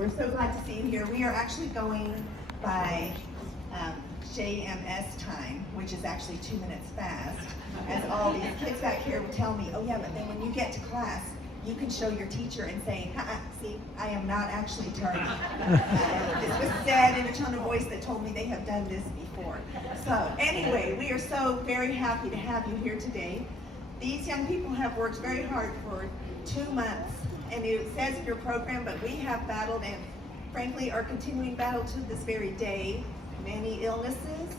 We're so glad to see you here. We are actually going by JMS time, which is actually 2 minutes fast, as all these kids back here would tell me, oh yeah, but then when you get to class, you can show your teacher and say, see, I am not actually tardy. This was said in a tone of voice that told me they have done this before. So anyway, we are so very happy to have you here today. These young people have worked very hard for 2 months, and it says in your program, but we have battled and frankly are continuing battle to this very day. Many illnesses.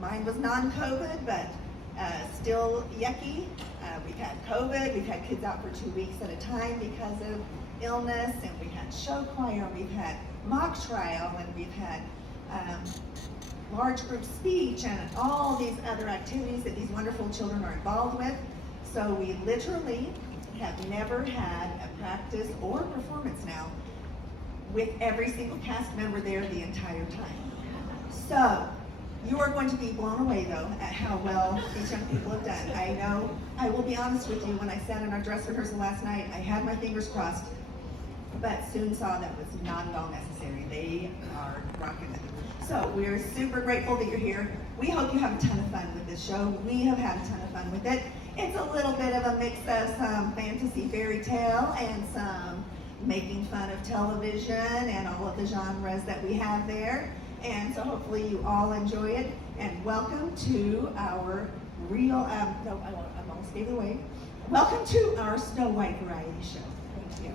Mine was non-COVID, but still yucky. We've had COVID, we've had kids out for 2 weeks at a time because of illness, and we've had show choir, we've had mock trial, and we've had large group speech, and all these other activities that these wonderful children are involved with. So we literally have never had a practice or performance now with every single cast member there the entire time. So you are going to be blown away, though, at how well these young people have done. I know, I will be honest with you, when I sat in our dress rehearsal last night, I had my fingers crossed, but soon saw that was not at all necessary. They are rocking it. So we're super grateful that you're here. We hope you have a ton of fun with this show. We have had a ton of fun with it. It's a little bit of a mix of some fantasy fairy tale and some making fun of television and all of the genres that we have there. And so hopefully you all enjoy it. And welcome to our real, I almost gave it away. Welcome to our Snow White variety show. Thank you.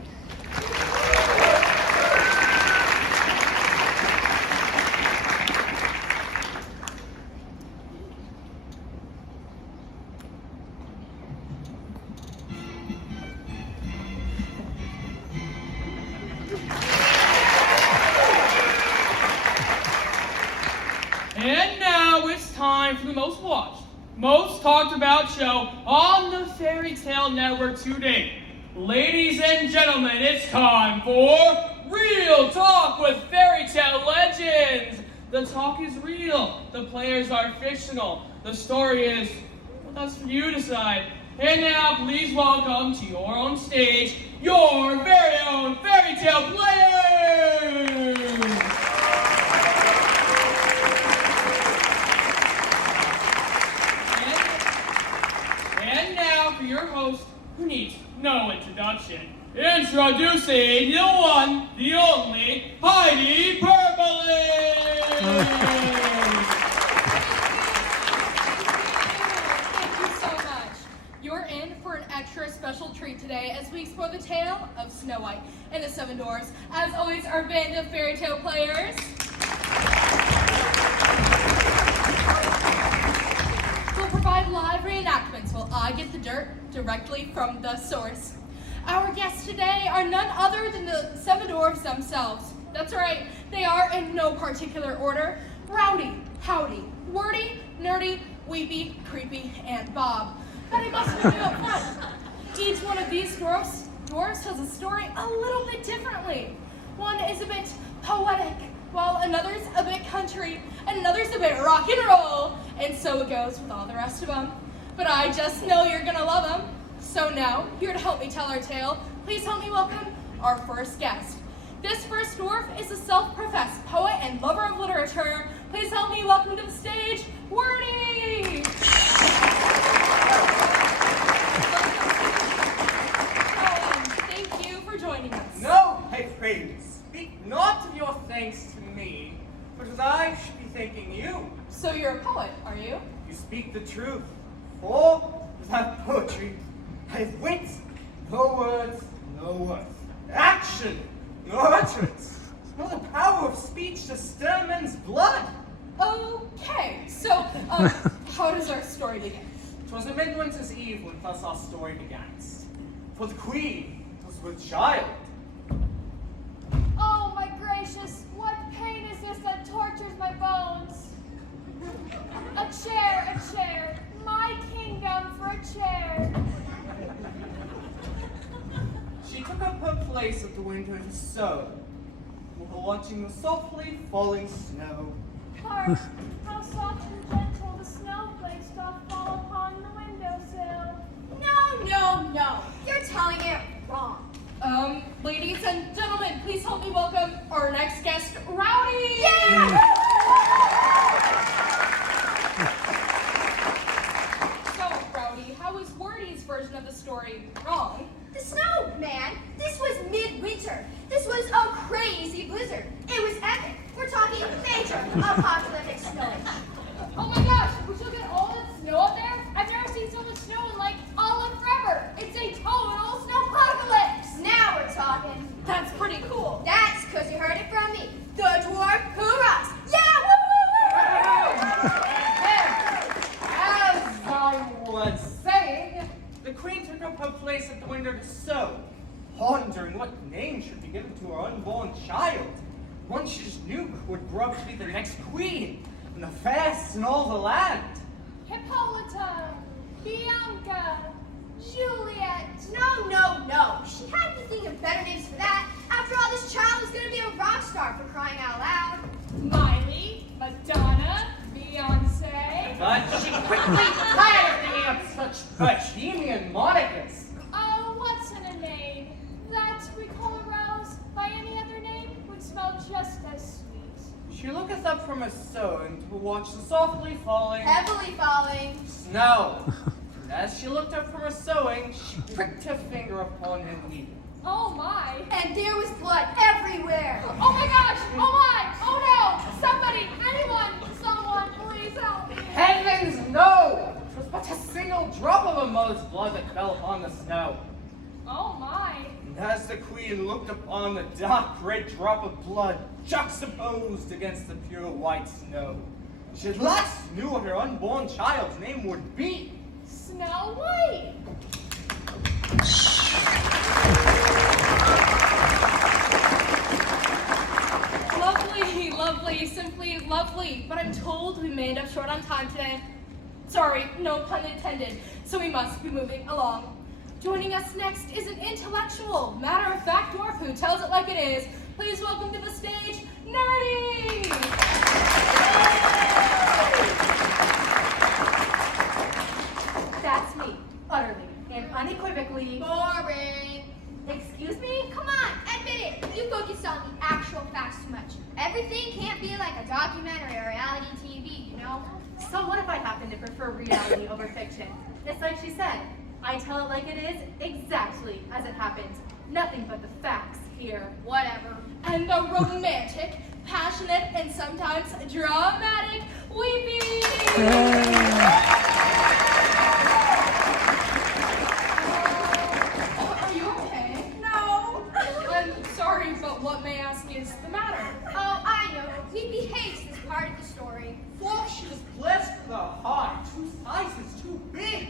And now it's time for the most watched, most talked about show on the Fairy Tale Network today. Ladies and gentlemen, it's time for Real Talk with Fairy Tale Legends. The talk is real, the players are fictional, the story is, well, that's for you to decide. And now please welcome to your own stage, your very own Fairy Tale players! And now for your host, who needs no introduction, introducing the one, the only, Heidi Purpley! Thank you so much. You're in for an extra special treat today as we explore the tale of Snow White and the Seven Dwarfs. As always, our band of fairy tale players will provide live reenactments while I get the dirt directly from the source. Our guests today are none other than the Seven Dwarfs themselves. That's right, they are in no particular order: Rowdy, Howdy, Wordy, Nerdy, Weepy, Creepy, and Bob. But I must tell you up front, each one of these dwarfs tells a story a little bit differently. One is a bit poetic, while another's a bit country, and another's a bit rock and roll, and so it goes with all the rest of them. But I just know you're gonna love them. So now, here to help me tell our tale, please help me welcome our first guest. This first dwarf is a self-professed poet and lover of literature. Please help me welcome to the stage, Wordy! Thank you for joining us. No, my friends, speak not of your thanks to me, but as I should be thanking you. So you're a poet, are you? You speak the truth, for without poetry, I have wit, no words, no worth, action, no utterance, nor the power of speech to stir men's blood. Okay, so how does our story begin? 'Twas a midwinter's eve when thus our story begins. For the queen was with child. Oh my gracious, what pain is this that tortures my bones? A chair, my kingdom for a chair. She took up her place at the window to sew, while watching the softly falling snow. Hark, how soft and gentle the snowflakes doth fall upon the windowsill. No, you're telling it wrong. Ladies and gentlemen, please hold help me welcome our next guest, Rowdy! Yeah! So, Rowdy, how was Wordy's version of the story wrong? The snow, man. This was midwinter. This was a crazy blizzard. It was epic. We're talking major apocalyptic snowing. Oh my gosh, would you look at all that snow up there? I've never seen so much snow in like all of forever. It's a total snowpocalypse. Now we're talking. That's pretty cool. That's because you heard it from me. The dwarf who rocks. Yeah! Woo, woo, woo, As I was saying, the queen took up her place at the window to sew, pondering what name should be given to her unborn child. One she just knew would grow up to be the next queen, and the fairest in all the land. Hippolyta, Bianca, Juliet. No, no, no. She had to think of better names for that. After all, this child is going to be a rock star for crying out loud. Miley, Madonna, Beyonce. But she quickly tired of thinking of such bohemian monikers. What's in a name? That we call a rose by any other name would smell just as sweet. She looketh up from her sewing to watch the softly falling Heavily falling. snow. And as she looked up from her sewing, she pricked her finger upon her needle. Oh my. And there was blood everywhere. Oh my gosh! Oh my! Oh no! Somebody! Anyone! Someone! Please help me! Heavens, no! It was but a single drop of her mother's blood that fell upon the snow. Oh my! And as the queen looked upon the dark red drop of blood juxtaposed against the pure white snow, she at last knew what her unborn child's name would be. Snow White. Lovely, lovely, simply lovely. But I'm told we may end up short on time today. Sorry, no pun intended. So we must be moving along. Joining us next is an intellectual, matter-of-fact dwarf who tells it like it is. Please welcome to the stage, Nerdy! That's me, utterly and unequivocally. Boring. Excuse me? Come on, admit it. You focus on the actual facts too much. Everything can't be like a documentary or reality TV, you know? So what if I happen to prefer reality over fiction? It's like she said, I tell it like it is, exactly as it happens. Nothing but the facts here. Whatever. And the romantic, passionate, and sometimes dramatic Weepy! Are you okay? No. I'm sorry, but what may I ask is the matter? Oh, I know. Weepy hates this part of the story. For she was blessed with a heart 2 sizes too big.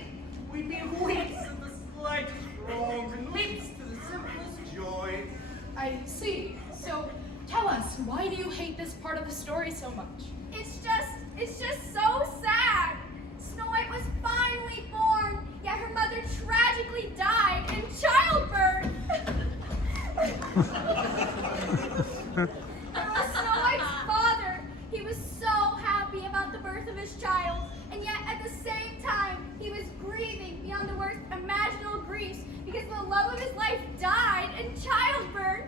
We be weeps at the slightest wrong and leaps to the simplest joy. I see. So tell us, why do you hate this part of the story so much? It's just so sad. Snow White was finally born, yet her mother tragically died in childbirth. Snow White's father, he was so happy about the birth of his child, and yet at the same time, he was grieving beyond the worst imaginable griefs because the love of his life died in childbirth.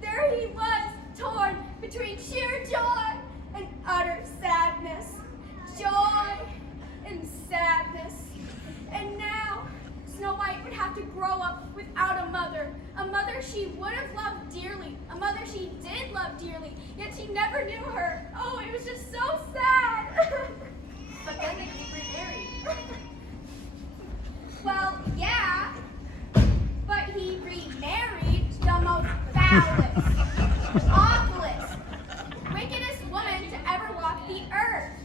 There he was, torn between sheer joy and utter sadness. Joy and sadness. And now, Snow White would have to grow up without a mother she would have loved dearly, a mother she did love dearly, yet she never knew her. Oh, it was just so sad. But then they keep remarried. Well, yeah, but he remarried the most foulest, awfulest, wickedest woman to ever walk the earth.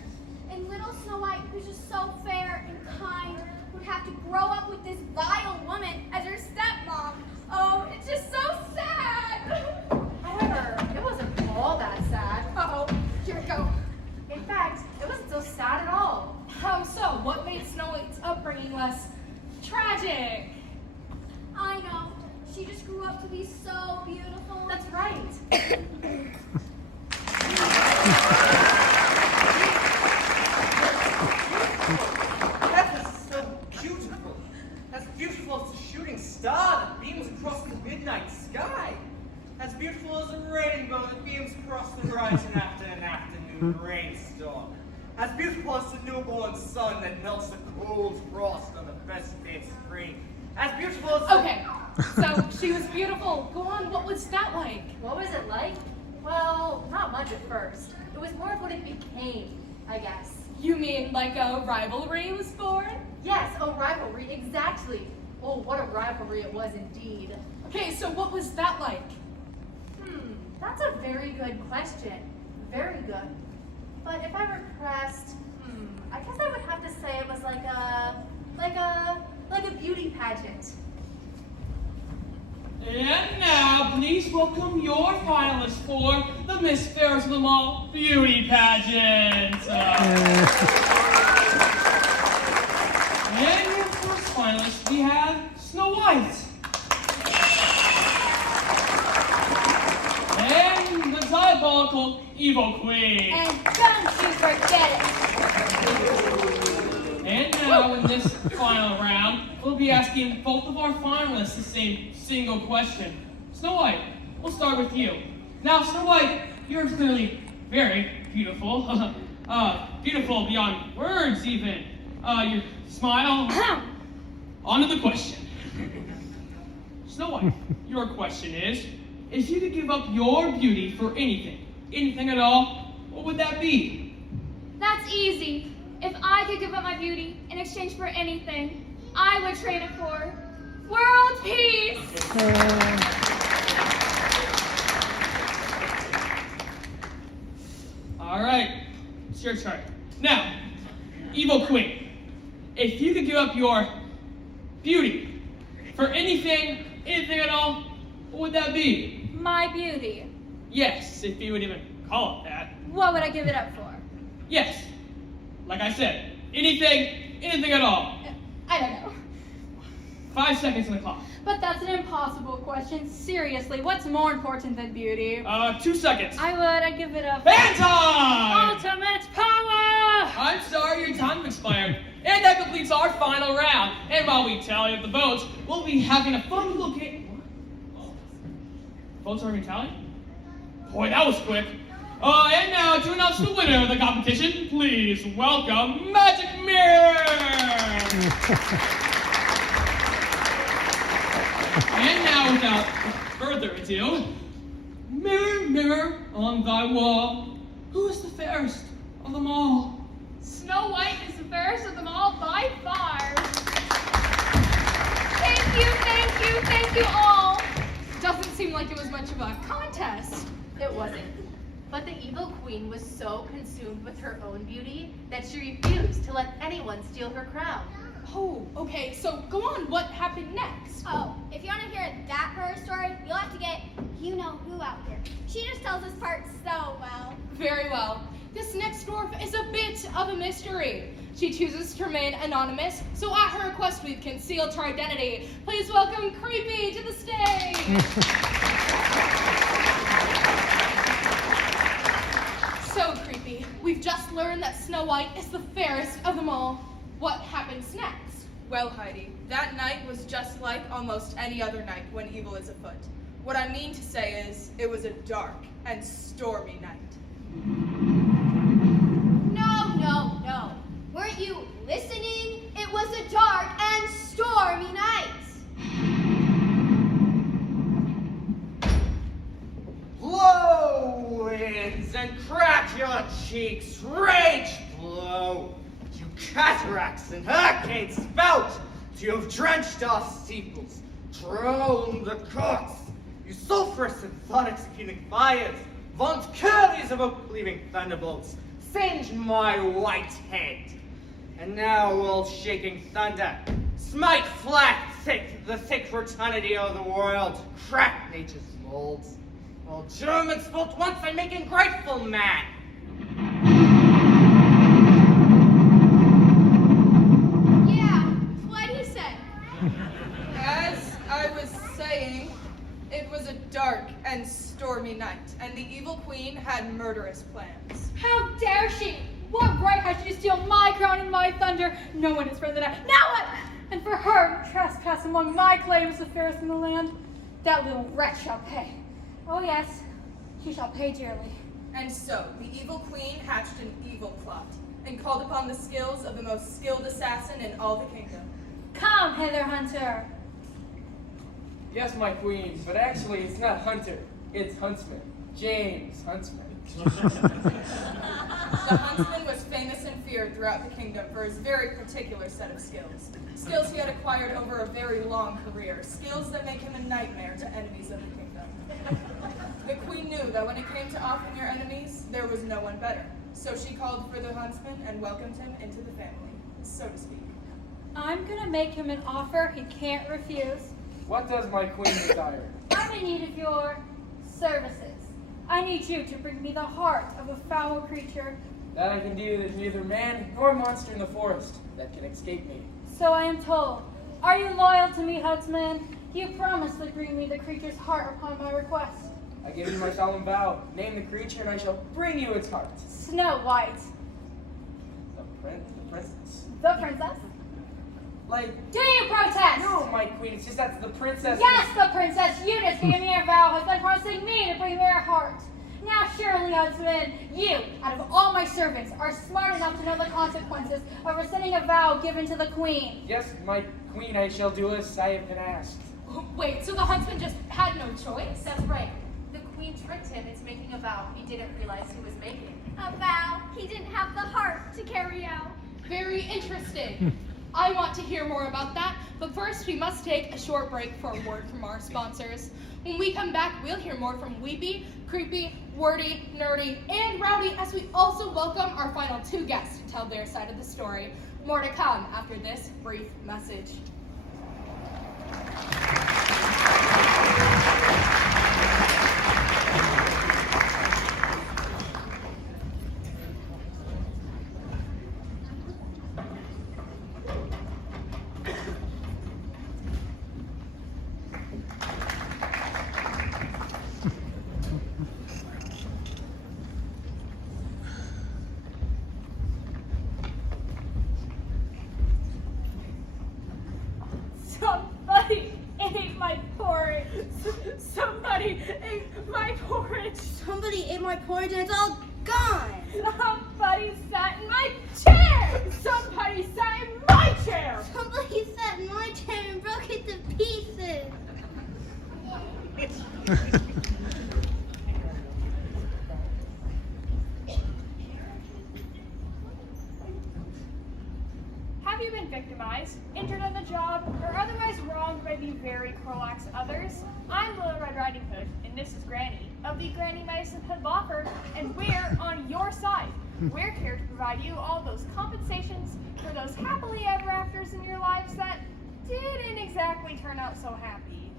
And little Snow White, who's just so fair and kind, would have to grow up with this vile woman as her stepmom. Oh, it's just so sad. However, it wasn't all that sad. Uh-oh, here we go. In fact, it wasn't so sad at all. How so? What made Snow White's upbringing less tragic? I know. She just grew up to be so beautiful. That's right. Heaven is so beautiful. As beautiful as the shooting star that beams across the midnight sky. As beautiful rising after an afternoon rainstorm. As beautiful as the newborn sun that melts the cold frost on the best day of spring. As beautiful as Okay, so she was beautiful. Go on, what was that like? What was it like? Well, not much at first. It was more of what it became, I guess. You mean like a rivalry was born? Yes, a rivalry, exactly. Oh, what a rivalry it was indeed. Okay, so what was that like? That's a very good question. Very good. But if I were pressed, I guess I would have to say it was like a beauty pageant. And now, please welcome your finalists for the Miss Fairest of them all beauty pageant. And your first finalist, we have Snow White. And the diabolical Evil Queen. And don't you forget it. And now, in this final round, we'll be asking both of our finalists the same single question. Snow White, we'll start with you. Now, Snow White, you're clearly very beautiful. Beautiful beyond words, even. Your smile. On to the question. Snow White, your question is, if you could give up your beauty for anything at all, what would that be? That's easy. If I could give up my beauty in exchange for anything, I would trade it for world peace. All right, it's your turn. Now, Evil Queen, if you could give up your beauty for anything at all, what would that be? My beauty. Yes, if you would even call it that. What would I give it up for? Yes, like I said, anything at all. I don't know. 5 seconds on the clock. But that's an impossible question. Seriously, what's more important than beauty? 2 seconds. I'd give it up. And time! Ultimate power! I'm sorry, your time expired. And that completes our final round. And while we tally up the votes, we'll be having a fun little game. Votes are already tallied? Boy, that was quick. And now, to announce the winner of the competition, please welcome Magic Mirror! And now, without further ado, mirror, mirror on thy wall, who is the fairest of them all? Snow White is the fairest of them all by far. Thank you all. Doesn't seem like it was much of a contest. It wasn't. But the evil queen was so consumed with her own beauty that she refused to let anyone steal her crown. Oh, okay, so go on, what happened next? Oh, if you want to hear that part of her story, you'll have to get you-know-who out here. She just tells this part so well. Very well. This next dwarf is a bit of a mystery. She chooses to remain anonymous, so at her request we've concealed her identity. Please welcome Creepy to the stage. So Creepy, we've just learned that Snow White is the fairest of them all. What happens next? Well, Heidi, that night was just like almost any other night when evil is afoot. What I mean to say is, it was a dark and stormy night. No. Weren't you listening? It was a dark and stormy night. Blow, winds, and crack your cheeks, rage blow. You cataracts and hurricanes spout, till you've drenched our steeples, drowned the courts. You sulphurous and thought-executing fires, vaunt curleys of oak-cleaving thunderbolts, singe my white head. And now, all shaking thunder, smite flat the thick rotundity of the world, crack nature's molds. While Germans spoke once and make ungrateful man. Yeah, what'd he say? As I was saying, it was a dark and stormy night, and the evil queen had murderous plans. How dare she? What right has she to steal my crown and my thunder? No one is further than that. Now what? And for her to trespass among my claims the fairest in the land, that little wretch shall pay. Oh yes, she shall pay dearly. And so, the evil queen hatched an evil plot and called upon the skills of the most skilled assassin in all the kingdom. Come hither, hunter. Yes, my queen, but actually it's not Hunter, it's Huntsman. James Huntsman. The huntsman was famous and feared throughout the kingdom for his very particular set of skills. Skills he had acquired over a very long career. Skills that make him a nightmare to enemies of the kingdom. The queen knew that when it came to offing your enemies, there was no one better. So she called for the huntsman and welcomed him into the family, so to speak. I'm gonna make him an offer he can't refuse. What does my queen desire? I'm in need of your services. I need you to bring me the heart of a foul creature. That I can do, there's neither man nor monster in the forest that can escape me. So I am told. Are you loyal to me, huntsman? You promised to bring me the creature's heart upon my request. I give you my solemn vow. Name the creature and I shall bring you its heart. Snow White. The princess. The princess? Like, Do you protest? no, my queen, it's just that's the princess. Yes, the princess you just gave me a vow has been promising me to bring me her heart. Now surely, huntsman, you, out of all my servants, are smart enough to know the consequences of rescinding a vow given to the queen. Yes, my queen, I shall do as I have been asked. Wait, so the huntsman just had no choice? That's right. The queen tricked him into making a vow he didn't realize he was making. A vow he didn't have the heart to carry out. Very interesting. I want to hear more about that, but first we must take a short break for a word from our sponsors. When we come back, we'll hear more from Weepy, Creepy, Wordy, Nerdy, and Rowdy, as we also welcome our final two guests to tell their side of the story. More to come after this brief message. Somebody ate my porridge. Somebody ate my porridge. Somebody ate my porridge and it's all gone. Somebody sat in my chair. Somebody sat in my chair. Somebody sat in my chair and broke it to pieces. Have you been victimized, injured on the job, or otherwise wronged by the very cruel acts of others? I'm Little Red Riding Hood, and this is Granny of the Granny Medicine Hood Law Firm, and we're on your side. We're here to provide you all those compensations for those happily ever afters in your lives that didn't exactly turn out so happy.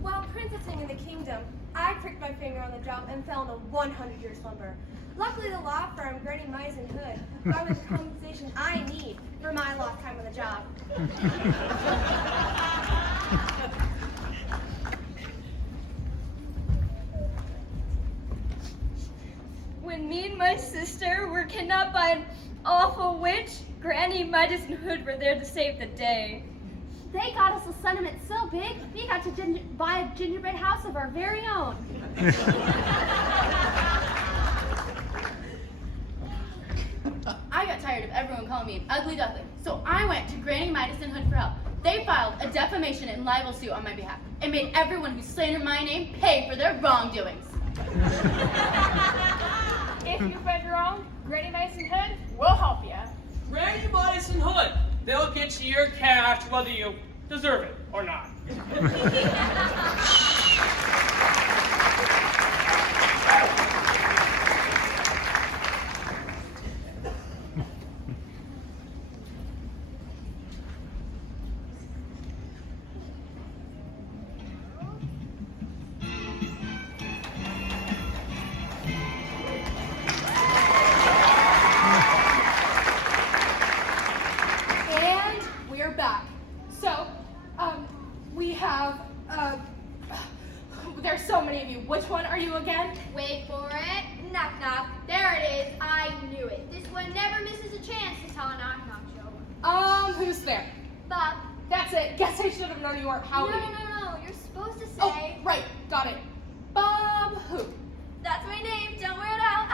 While princessing in the kingdom, I pricked my finger on the job and fell into 100-year slumber. Luckily, the law firm, Granny Medicine Hood, brought me the compensation I need for my lost time on the job. When me and my sister were kidnapped by an awful witch, Granny Medicine Hood were there to save the day. They got us a sentiment so big, we got to buy a gingerbread house of our very own. I got tired of everyone calling me an ugly duckling, so I went to Granny Medicine Hood for help. They filed a defamation and libel suit on my behalf and made everyone who slandered my name pay for their wrongdoings. If you've been wrong, Granny Medicine Hood will help you. Granny Medicine Hood. They'll get you your cash whether you deserve it or not. And we're back. So, we have, there's so many of you. Which one are you again? Wait for it. Knock knock. There it is. I knew it. This one never misses a chance to tell a knock knock joke. Who's there? Bob. That's it. Guess I should have known you weren't Howdy. No. You're supposed to say. Oh, right. Got it. Bob who? That's my name, don't wear it out.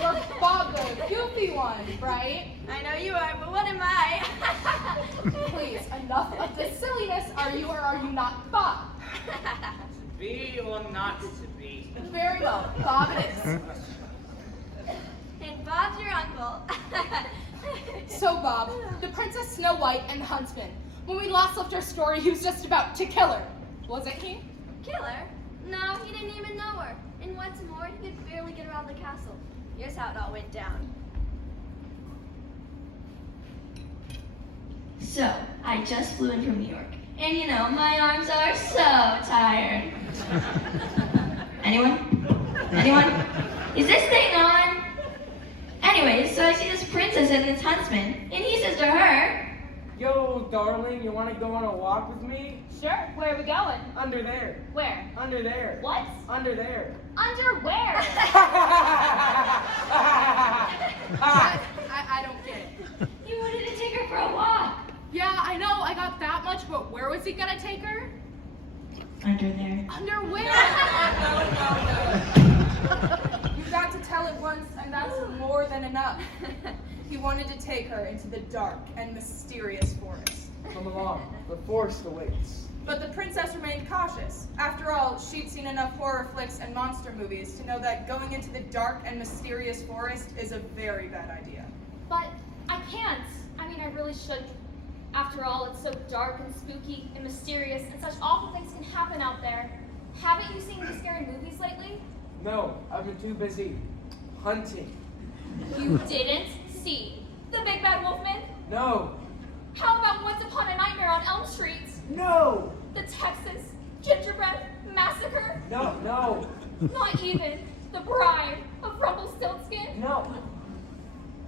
You're Bob the goofy one, right? I know you are, but what am I? Please, enough of this silliness. Are you or are you not Bob? Be or not to be. Very well, Bob it is. And Bob's your uncle. So, Bob, the Princess Snow White and the Huntsman. When we last left our story, he was just about to kill her. Wasn't he? Kill her? No, he didn't even know her. And what's more, he could barely get around the castle. Here's how it all went down. So, I just flew in from New York. And you know, my arms are so tired. Anyone? Anyone? Is this thing on? Anyways, so I see this princess and this huntsman, and he says to her, Yo, darling, you want to go on a walk with me? Sure, where are we going? Under there. Where? Under there. What? Under there. Under where? I don't get it. he wanted to take her for a walk. Yeah, I know, I got that much, but where was he gonna take her? Under there. Under where? You got to tell it once, and that's more than enough. He wanted to take her into the dark and mysterious forest. Come along. The forest awaits. But the princess remained cautious. After all, she'd seen enough horror flicks and monster movies to know that going into the dark and mysterious forest is a very bad idea. But I can't. I mean, I really should. After all, it's so dark and spooky and mysterious, and such awful things can happen out there. Haven't you seen any scary movies lately? No, I've been too busy hunting. You didn't see The Big Bad Wolfman? No. How about Once Upon a Nightmare on Elm Street? No. The Texas Gingerbread Massacre? No. Not even The Bride of Rumpelstiltskin? No.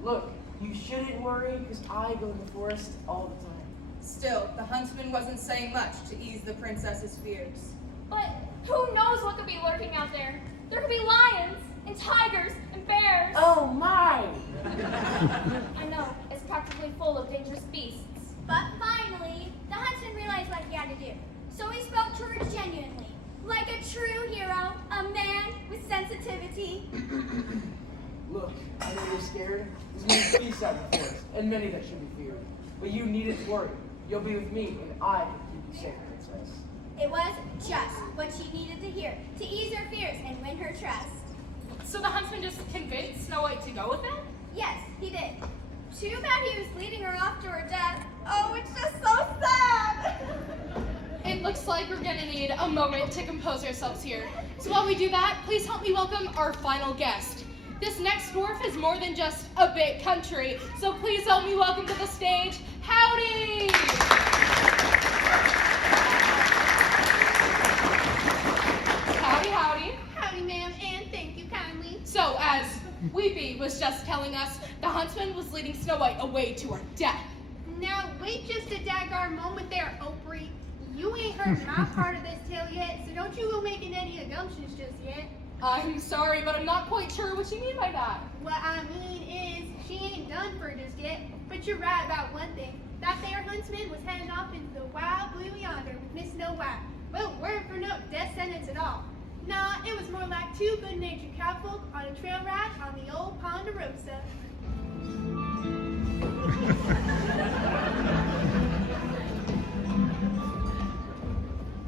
Look, you shouldn't worry because I go in the forest all the time. Still, the huntsman wasn't saying much to ease the princess's fears. But who knows what could be lurking out there? There could be lions and tigers and bears. Oh my! I know, it's practically full of dangerous beasts. But finally, the huntsman realized what he had to do. So he spoke to her genuinely, like a true hero, a man with sensitivity. Look, I know you're scared. There's many beasts out in the forest, and many that should be feared. But you needn't worry. You'll be with me, and I can keep you safe, princess. It was just what she needed to hear to ease her fears and win her trust. So the huntsman just convinced Snow White to go with him? Yes, he did. Too bad he was leading her off to her death. Oh, it's just so sad. It looks like we're gonna need a moment to compose ourselves here. So while we do that, please help me welcome our final guest. This next dwarf is more than just a big country, so please help me welcome to the stage, Howdy! Howdy, howdy. Howdy, ma'am, and thank you kindly. So, as Weepy was just telling us, the huntsman was leading Snow White away to her death. Now, wait just a daggone moment there, Opry. You ain't heard my part of this tale yet, so don't you go making any assumptions just yet. I'm sorry, but I'm not quite sure what you mean by that. What I mean is, she ain't done for just yet, but you're right about one thing. That there huntsman was heading off into the wild blue yonder with Miss Snow White. Well, weren't for no death sentence at all. Nah, it was more like two good-natured cowfolk on a trail ride on the old Ponderosa.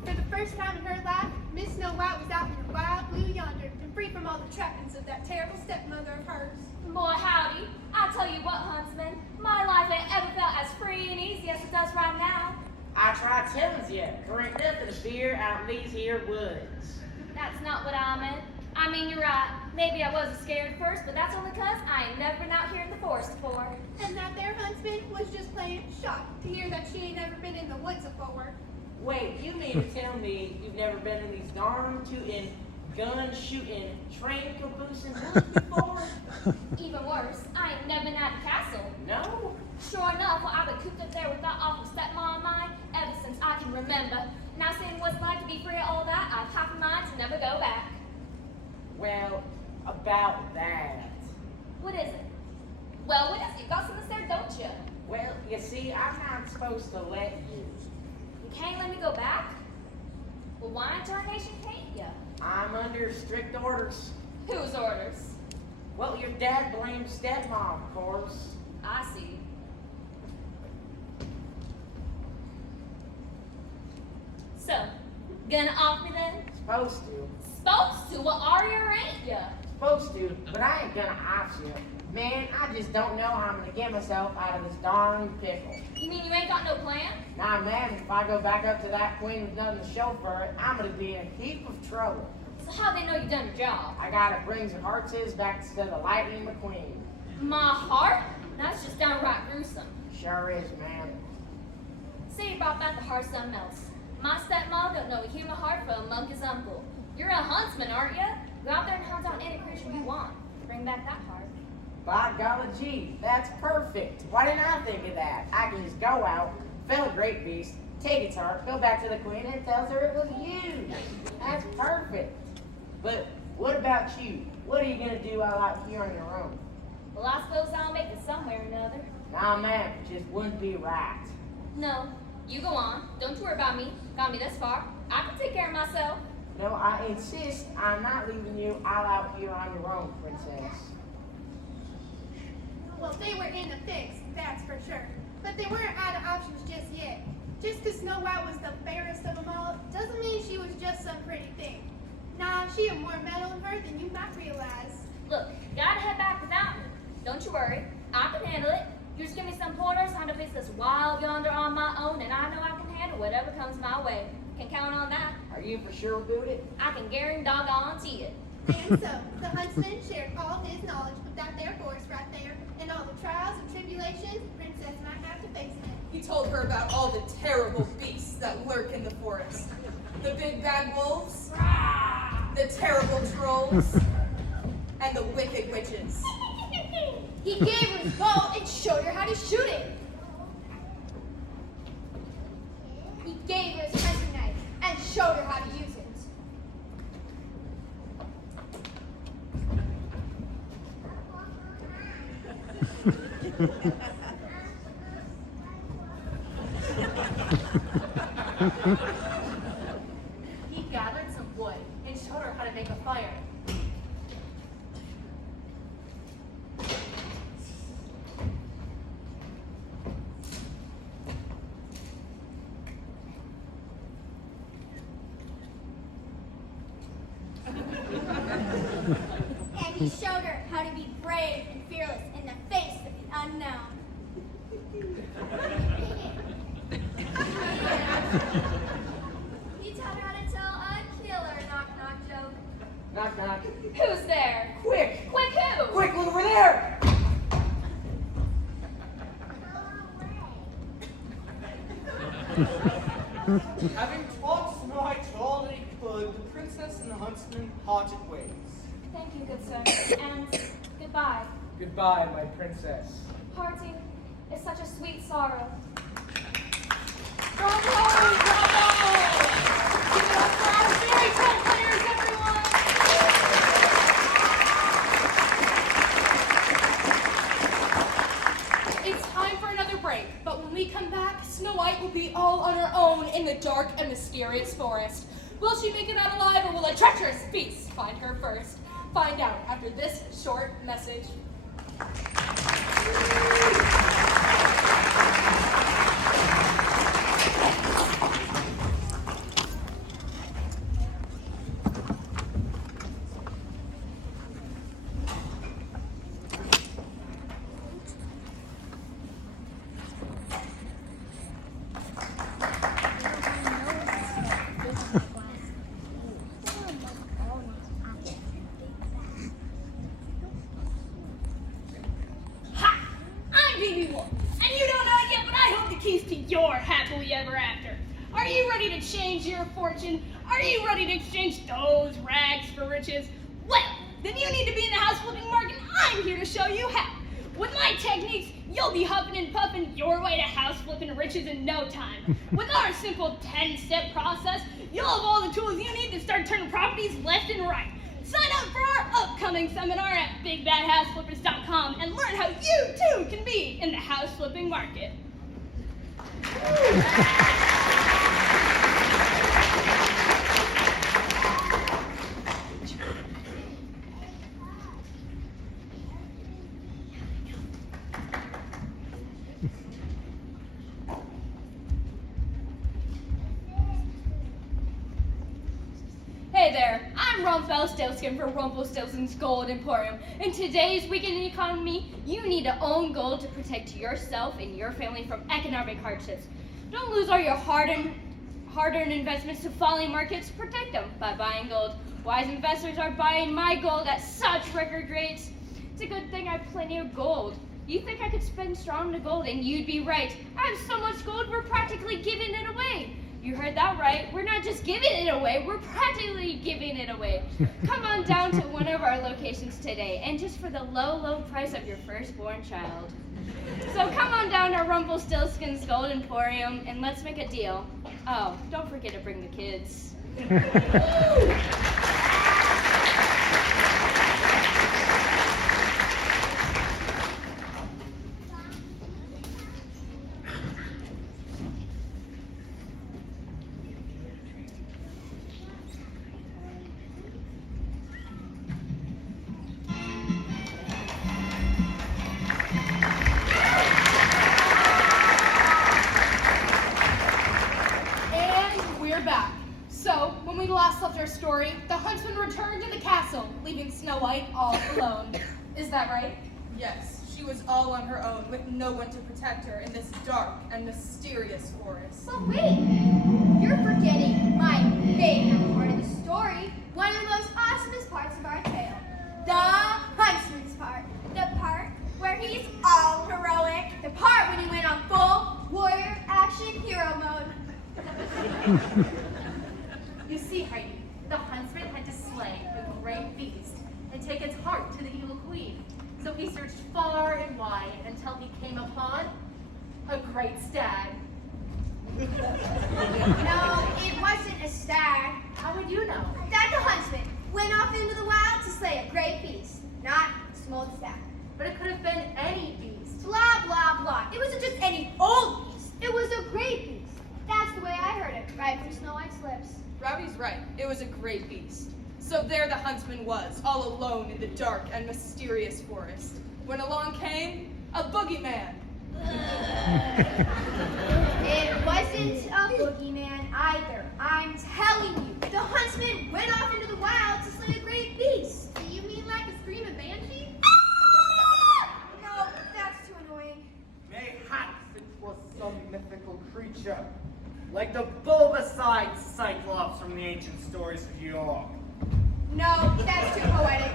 For the first time in her life, Miss Snow White was out in the wild blue yonder and free from all the trappings of that terrible stepmother of hers. Boy, howdy. I'll tell you what, huntsman, my life ain't ever felt as free and easy as it does right now. I tried telling you, there ain't nothing to fear out in these here woods. That's not what I meant. I mean, you're right. Maybe I was scared first, but that's only 'cause I ain't never been out here in the forest before. And that there huntsman was just plain shocked to hear that she ain't never been in the woods before. Wait, you mean to tell me you've never been in these darn tootin', gun shooting, train caboosing woods before? Even worse, I ain't never been at the castle. No? Sure enough, well, I've been cooped up there with that awful stepmom of mine ever since I can remember. Now seeing what it's like to be free of all that, I've half a mind to never go back. Well, about that. What is it? Well, what is it? You got something there, don't you? Well, you see, I'm not supposed to let you. You can't let me go back? Well, why in darnation can't ya? I'm under strict orders. Whose orders? Well, your dad blames stepmom, of course. I see. So, gonna off me then? Supposed to. Supposed to? Well, are ya or ain't ya? Supposed to, but I ain't gonna off you. Man, I just don't know how I'm gonna get myself out of this darn pickle. You mean you ain't got no plan? Nah, man, if I go back up to that queen with nothing to show for it, I'm gonna be in a heap of trouble. So how they know you done your job? I gotta bring some hearts back instead of Lightning McQueen. My heart? That's just downright gruesome. Sure is, man. See about that, the heart's something else. My stepmom don't know a human heart for a monkey's uncle. You're a huntsman, aren't you? Go out there and hunt down any creature you want. Bring back that heart. By golly gee, that's perfect. Why didn't I think of that? I can just go out, fell a great beast, take its heart, go back to the queen and tells her it was you. That's perfect. But what about you? What are you gonna do all out here on your own? Well, I suppose I'll make it somewhere or another. Nah, man, it just wouldn't be right. No, you go on. Don't you worry about me. Got me this far. I can take care of myself. No, I insist on not leaving you all out here on your own, princess. Well, they were in a fix, that's for sure. But they weren't out of options just yet. Just because Snow White was the fairest of them all, doesn't mean she was just some pretty thing. Nah, she had more metal in her than you might realize. Look, you gotta head back without me. Don't you worry. I can handle it. You just give me some pointers on to face this wild yonder on my own, and I know I can handle whatever comes my way. Can count on that. Are you for sure about it? I can guarantee it. And so, the huntsman shared all his knowledge with that there voice right there, and all the trials and tribulations the princess might have to face in it. He told her about all the terrible beasts that lurk in the forest. The big bad wolves, the terrible trolls, and the wicked witches. He gave her his bow and showed her how to shoot it. He gave her his hunting knife and showed her how to use it. He gathered some wood and showed her how to make a fire. And he showed her how to be brave and fearless in the face of the unknown. He taught her how to tell a killer knock-knock joke. Knock, knock. Who's there? Quick! Quick who? Quick, look over there! Having taught Snow White all that he could, the princess and the huntsman parted ways. Thank you, good sir. And goodbye. Goodbye, my princess. Parting is such a sweet sorrow. Bravo! Bravo! Give it up for our fairy tale players, everyone! It's time for another break, but when we come back, Snow White will be all on her own in the dark and mysterious forest. Will she make it out alive, or will a treacherous beast find her first? Find out after this short message. your happily ever after. Are you ready to change your fortune? Are you ready to exchange those rags for riches? Well, then you need to be in the house flipping market. I'm here to show you how. With my techniques, you'll be huffing and puffing your way to house flipping riches in no time. With our simple 10-step process, you'll have all the tools you need to start turning properties left and right. Sign up for our upcoming seminar at bigbadhouseflippers.com and learn how you too can be in the house flipping market. Hey there, I'm Rumpelstiltskin for Rumpelstiltskin's Gold Emporium. In today's weekend economy, you need to own gold to protect yourself and your family from economic hardships. Don't lose all your hard-earned investments to falling markets. Protect them by buying gold. Wise investors are buying my gold at such record rates. It's a good thing I have plenty of gold. You think I could spend strong to gold, and you'd be right. I have so much gold, we're practically giving it away. You heard that right. We're not just giving it away, we're practically giving it away. Come on down to one of our locations today, and just for the low, low price of your firstborn child. So come on down to Rumpelstiltskin's Gold Emporium, and let's make a deal. Oh, don't forget to bring the kids. Back. So, when we last left our story, the huntsman returned to the castle, leaving Snow White all alone. Is that right? Yes, she was all on her own, with no one to protect her in this dark and mysterious forest. But wait, you're forgetting my favorite part of the story. One of the most awesomest parts of our tale. The huntsman's part. The part where he's all heroic. The part when he went on full warrior action hero mode. You see, Heidi, the huntsman had to slay the great beast and take its heart to the evil queen. So he searched far and wide until he came upon a great stag. No, it wasn't a stag. How would you know? That the huntsman went off into the wild to slay a great beast, not a small stag. But it could have been any beast. Blah, blah, blah. It wasn't just any old beast. It was a great beast. That's the way I heard it, right from Snow White's lips. Rowdy's right. It was a great beast. So there the huntsman was, all alone in the dark and mysterious forest. When along came a boogeyman. It wasn't a boogeyman either. I'm telling you, the huntsman went off into the wild to slay a great beast. Do you mean like a screaming banshee? No, that's too annoying. Mayhaps it was some mythical creature, like the bulbous-eyed Cyclops from the ancient stories of yore. No, that's too poetic.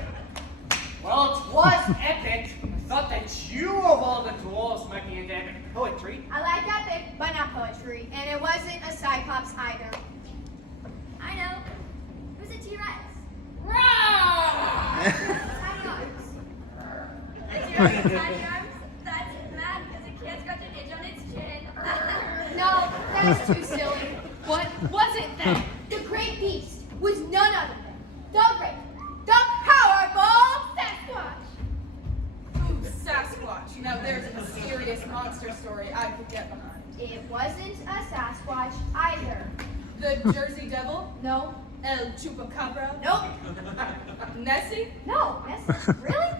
Well, it was epic. I thought that you of all the dwarves might be into epic poetry. I like epic, but not poetry. And it wasn't a Cyclops either. I know. It was a T-Rex. Tiny arms. A T-Rex with tiny arms? That's mad because it can't scratch an itch on its chin. No, that's too silly. What was it then? The great beast was none other than the great, the powerful Sasquatch. Ooh, Sasquatch. Now there's a mysterious monster story I could get behind. It wasn't a Sasquatch either. The Jersey Devil? No. El Chupacabra? Nope. Nessie? No. Really?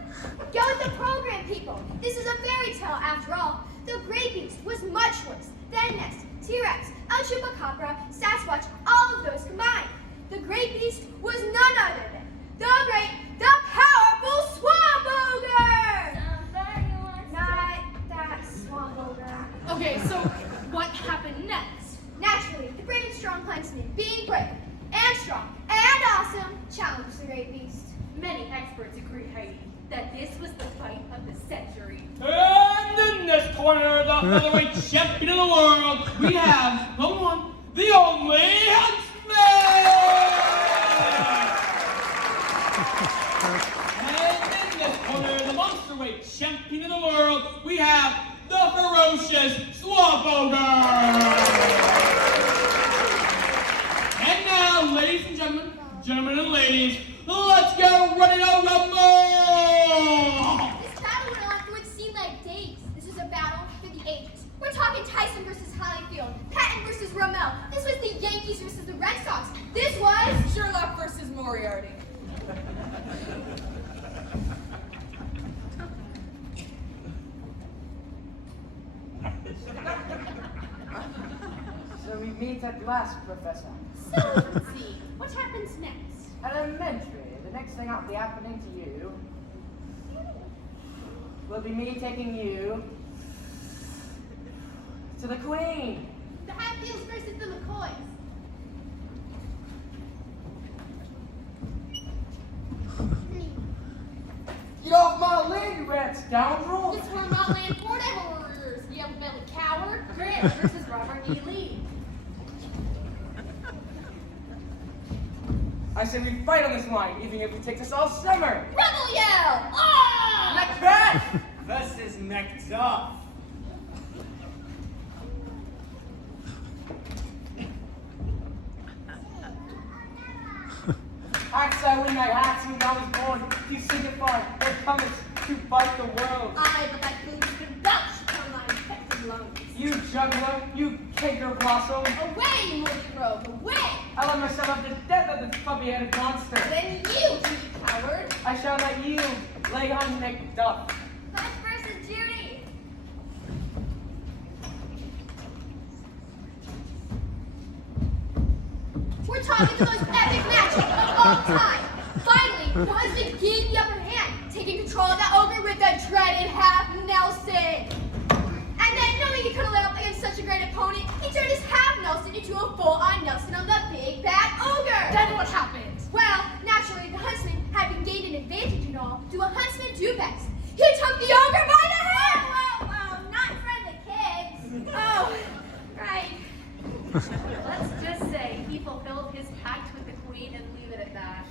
Go with the program, people. This is a fairy tale after all. The great beast was much worse than Nessie, T-Rex, El Chupacabra, Sasquatch, all of those combined. The great beast was none other than the great, the powerful Swamp Ogre! Not that Swamp Ogre. Okay, so what happened next? Naturally, the brave and strong huntsman, being brave and strong and awesome, challenged the great beast. Many experts agree, Heidi, that this was the fight of the century. And in this corner, the featherweight champion of the world, we have the one, the only huntsman! And in this corner, the monsterweight champion of the world, we have the ferocious Swamp Ogre! And now, ladies and gentlemen and ladies, let's get ready to rumble! This battle went on for what seemed like days. This was a battle for the ages. We're talking Tyson versus Holyfield, Patton versus Rommel. This was the Yankees versus the Red Sox. This was Sherlock versus Moriarty. So we meet at last, Professor. So, let's see. What happens next? Elementary. The next thing I'll be happening to you will be me taking you to the Queen. The Hatfields versus the McCoys. Get off my land, you rat scoundrel! This were my land forever, yellow-bellied coward. Grant versus Robert E. Lee. I say we fight on this line, even if it takes us all summer. Rebel yell! Ah! Macbeth versus Macduff. Axe I win thy axe when I was born. You signify what cometh to fight the world. I, but thy boots can belch upon thy infected lungs. You juggler, you canker blossom. Away, you moldy rogue, away! I let myself up to death of this puppy-headed monster. Then yield, you coward! I shall not yield. Lay on Macduff. Hush versus Judy. We're talking the most epic matchup of all time. Finally, the husband gained the upper hand, taking control of that ogre with the dreaded half Nelson. And then, knowing he couldn't let up against such a great opponent, he turned his half Nelson into a full-on Nelson on the big bad ogre. Then what happened? Well, naturally, the huntsman, having gained an advantage and all, do a huntsman do best. He took the ogre by the hand. Whoa, not in front of the kids. Oh, right. Let's just say he fulfilled his pact with the Queen and leave it at that.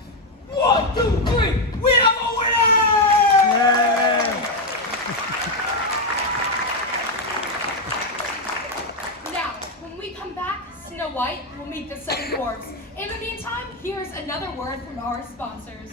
1, 2, 3, we have a winner! Now, when we come back, Snow White will meet the 7 dwarfs. In the meantime, here's another word from our sponsors.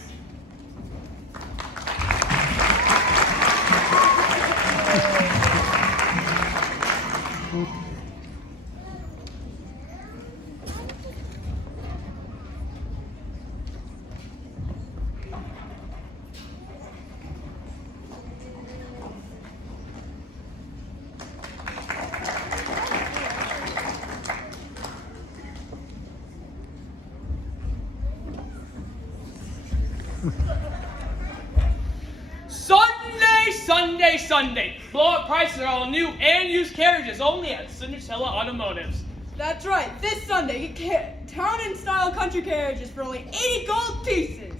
Sunday. Blow-up prices are all new and used carriages only at Cinderella Automotives. That's right. This Sunday, get town and style country carriages for only 80 gold pieces.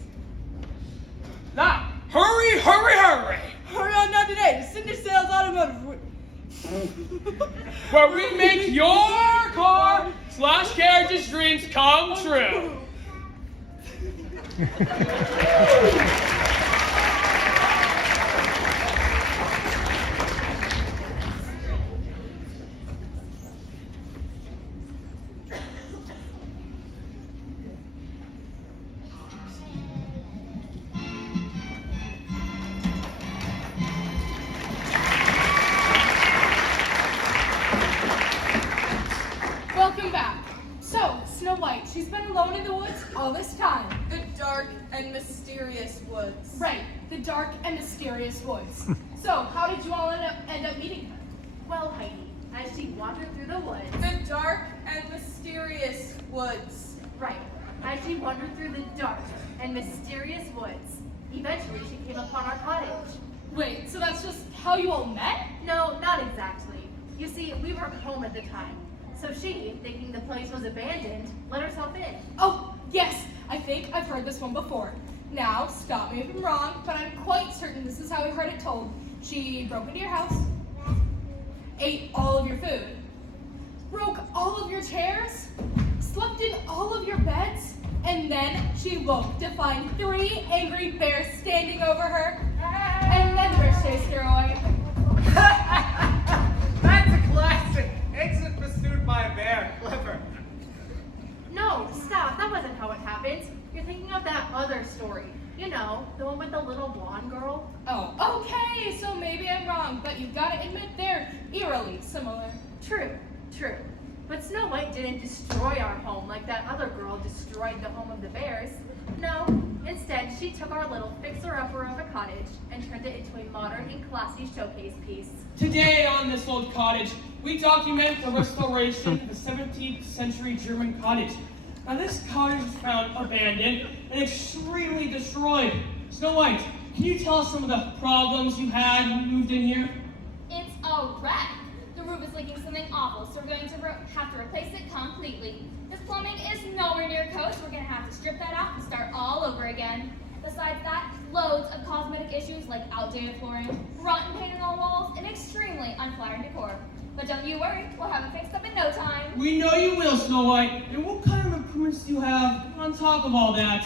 Now, hurry, hurry, hurry! Hurry on down today to Cinder Sales Automotive. Where we make your car/carriage's dreams come true. Welcome back. So, Snow White, she's been alone in the woods all this time. The dark and mysterious woods. Right, the dark and mysterious woods. So, how did you all end up meeting her? Well, Heidi, as she wandered through the woods. The dark and mysterious woods. Right, as she wandered through the dark and mysterious woods, eventually she came upon our cottage. Wait, so that's just how you all met? No, not exactly. You see, we weren't home at the time. So she, thinking the place was abandoned, let herself in. Oh, yes, I think I've heard this one before. Now, stop me if I'm wrong, but I'm quite certain this is how I heard it told. She broke into your house, ate all of your food, broke all of your chairs, slept in all of your beds, and then she woke to find 3 angry bears standing over her, and then the bears chased her away. That's a classic. Exit pursued by a bear. Clever. No, stop, that wasn't how it happened. You're thinking of that other story. You know, the one with the little blonde girl. Oh, okay, so maybe I'm wrong, but you gotta admit they're eerily similar. True, true. But Snow White didn't destroy our home like that other girl destroyed the home of the bears. No, instead she took our little fixer-upper of a cottage and turned it into a modern and classy showcase piece. Today on this old cottage, we document the restoration of the 17th century German cottage. Now this cottage was found abandoned and extremely destroyed. Snow White, can you tell us some of the problems you had when you moved in here? It's a wreck. The roof is leaking something awful, so we're going to have to replace it completely. This plumbing is nowhere near code, so we're going to have to strip that out and start all over again. Besides that, loads of cosmetic issues like outdated flooring, rotten paint on all walls, and extremely unflattering decor. But don't you worry, we'll have it fixed up in no time. We know you will, Snow White. And what kind of improvements do you have on top of all that?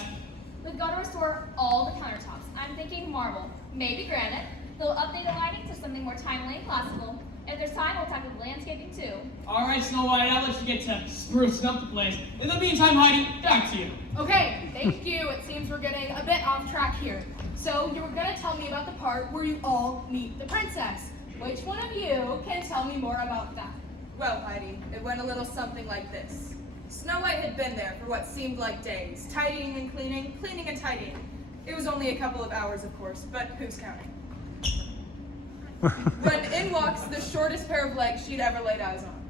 We've got to restore all the countertops. I'm thinking marble, maybe granite. They'll update the lighting to something more timely and classical. If there's time, we'll tackle landscaping too. All right, Snow White, I'll let you get to sprucing up the place. In the meantime, Heidi, back to you. Okay, thank you. It seems we're getting a bit off track here. So you were going to tell me about the part where you all meet the princess. Which one of you can tell me more about that? Well, Heidi, it went a little something like this. Snow White had been there for what seemed like days, tidying and cleaning, cleaning and tidying. It was only a couple of hours, of course, but who's counting? When in walks the shortest pair of legs she'd ever laid eyes on.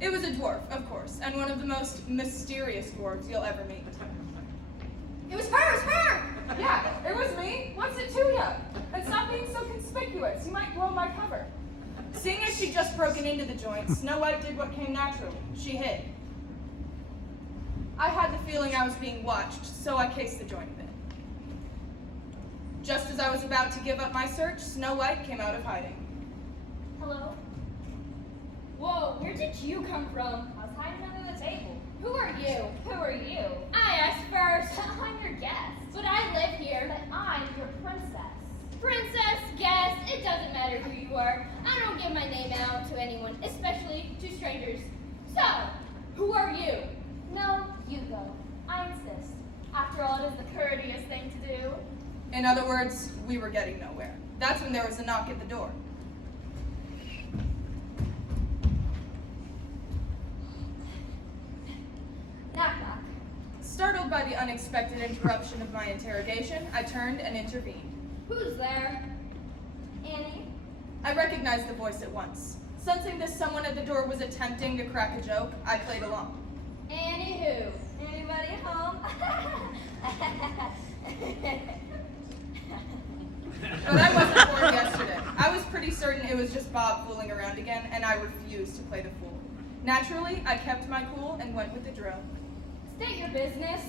It was a dwarf, of course, and one of the most mysterious dwarves you'll ever meet. It was her! Yeah, it was me. What's it to you? And stop being so conspicuous. You might blow my cover. Seeing as she'd just broken into the joint, Snow White did what came naturally. She hid. I had the feeling I was being watched, so I cased the joint a bit. Just as I was about to give up my search, Snow White came out of hiding. Hello? Whoa, where did you come from? I was hiding under the table. Who are you? Who are you? I asked first. I'm your guest. But I live here. But I'm your princess. Princess, guest, it doesn't matter who you are. I don't give my name out to anyone, especially to strangers. So, who are you? No, you go. I insist. After all, it is the courteous thing to do. In other words, we were getting nowhere. That's when there was a knock at the door. Knock, knock. Startled by the unexpected interruption of my interrogation, I turned and intervened. Who's there? Annie? I recognized the voice at once. Sensing that someone at the door was attempting to crack a joke, I played along. Annie who? Anybody home? But I wasn't bored yesterday. I was pretty certain it was just Bob fooling around again, and I refused to play the fool. Naturally, I kept my cool and went with the drill. State your business.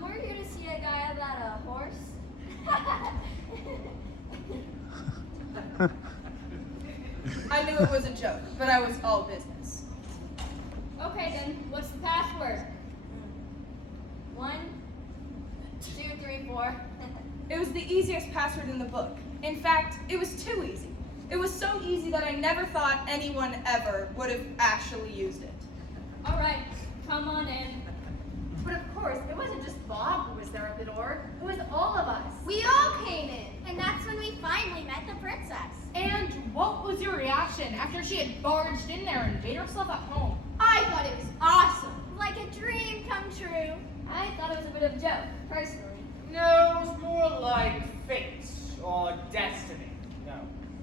We're here to see a guy about a horse. I knew it was a joke, but I was all business. Okay then, what's the password? 1, 2, 3, 4. It was the easiest password in the book. In fact, it was too easy. It was so easy that I never thought anyone ever would have actually used it. All right, come on in. But of course, it wasn't just Bob who was there at the door. It was all of us. We all came in, and that's when we finally met the princess. And what was your reaction after she had barged in there and made herself at home? I thought it was awesome. Like a dream come true. I thought it was a bit of a joke, personally. No, it was more like fate or destiny. No,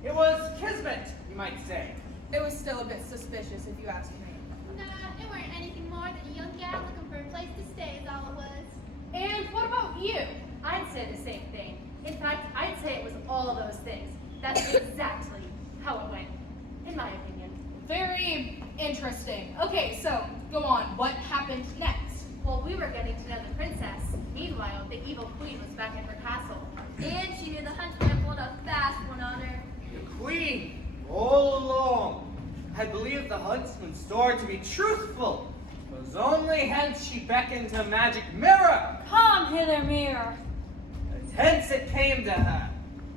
it was kismet, you might say. It was still a bit suspicious, if you ask me. Nah, it weren't anything more than a young gal looking for a place to stay is all it was. And what about you? I'd say the same thing. In fact, I'd say it was all of those things. That's exactly how it went, in my opinion. Very interesting. Okay, so go on. What happened next? Well, we were getting to know the princess. Meanwhile, the evil queen was back in her castle. And she knew the huntsman pulled a fast one on her. The queen, all along, had believed the huntsman's story to be truthful. It was only hence she beckoned her magic mirror. Come hither, mirror. And hence it came to her.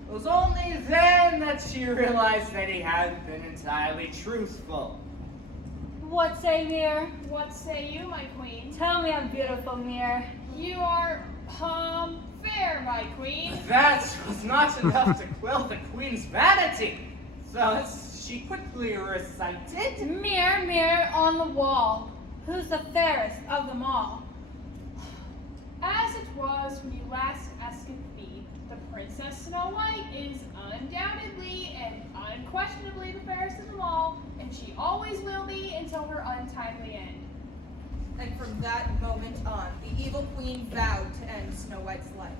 It was only then that she realized that he hadn't been entirely truthful. What say, mirror? What say you, my queen? Tell me I'm beautiful, mirror. You are, fair, my queen. That was not enough to quell the queen's vanity. Thus, she quickly recited, Mirror, mirror on the wall, who's the fairest of them all? As it was when you last asked me, the Princess Snow White is undoubtedly and unquestionably the fairest of them all, and she always will be until her untimely end. And from that moment on, the evil queen vowed to end Snow White's life.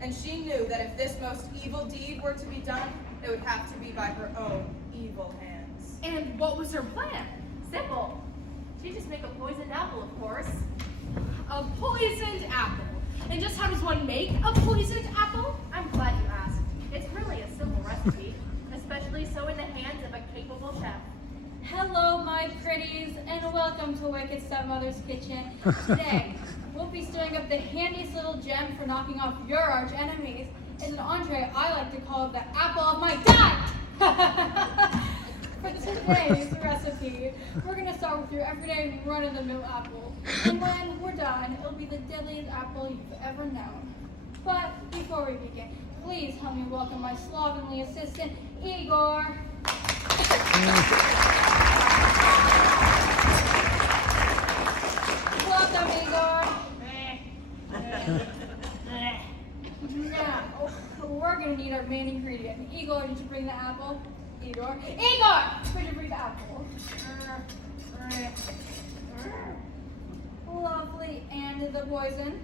And she knew that if this most evil deed were to be done, it would have to be by her own evil hands. And what was her plan? Simple. She just make a poisoned apple, of course. A poisoned apple. And just how does one make a poisoned apple? I'm glad you asked. It's really a simple recipe, especially so in the hands of a capable chef. Hello, my pretties, and welcome to Wicked Stepmother's Kitchen. Today, we'll be stirring up the handiest little gem for knocking off your arch enemies. It's an entree I like to call the apple of my diet. For today's recipe, we're going to start with your everyday run-of-the-mill apple. And when we're done, it'll be the deadliest apple you've ever known. But before we begin, please help me welcome my slovenly assistant, Igor. Welcome, Igor. Now, we're going to need our main ingredient. Igor, did you bring the apple? Igor, did you bring the apple? Lovely, and the poison.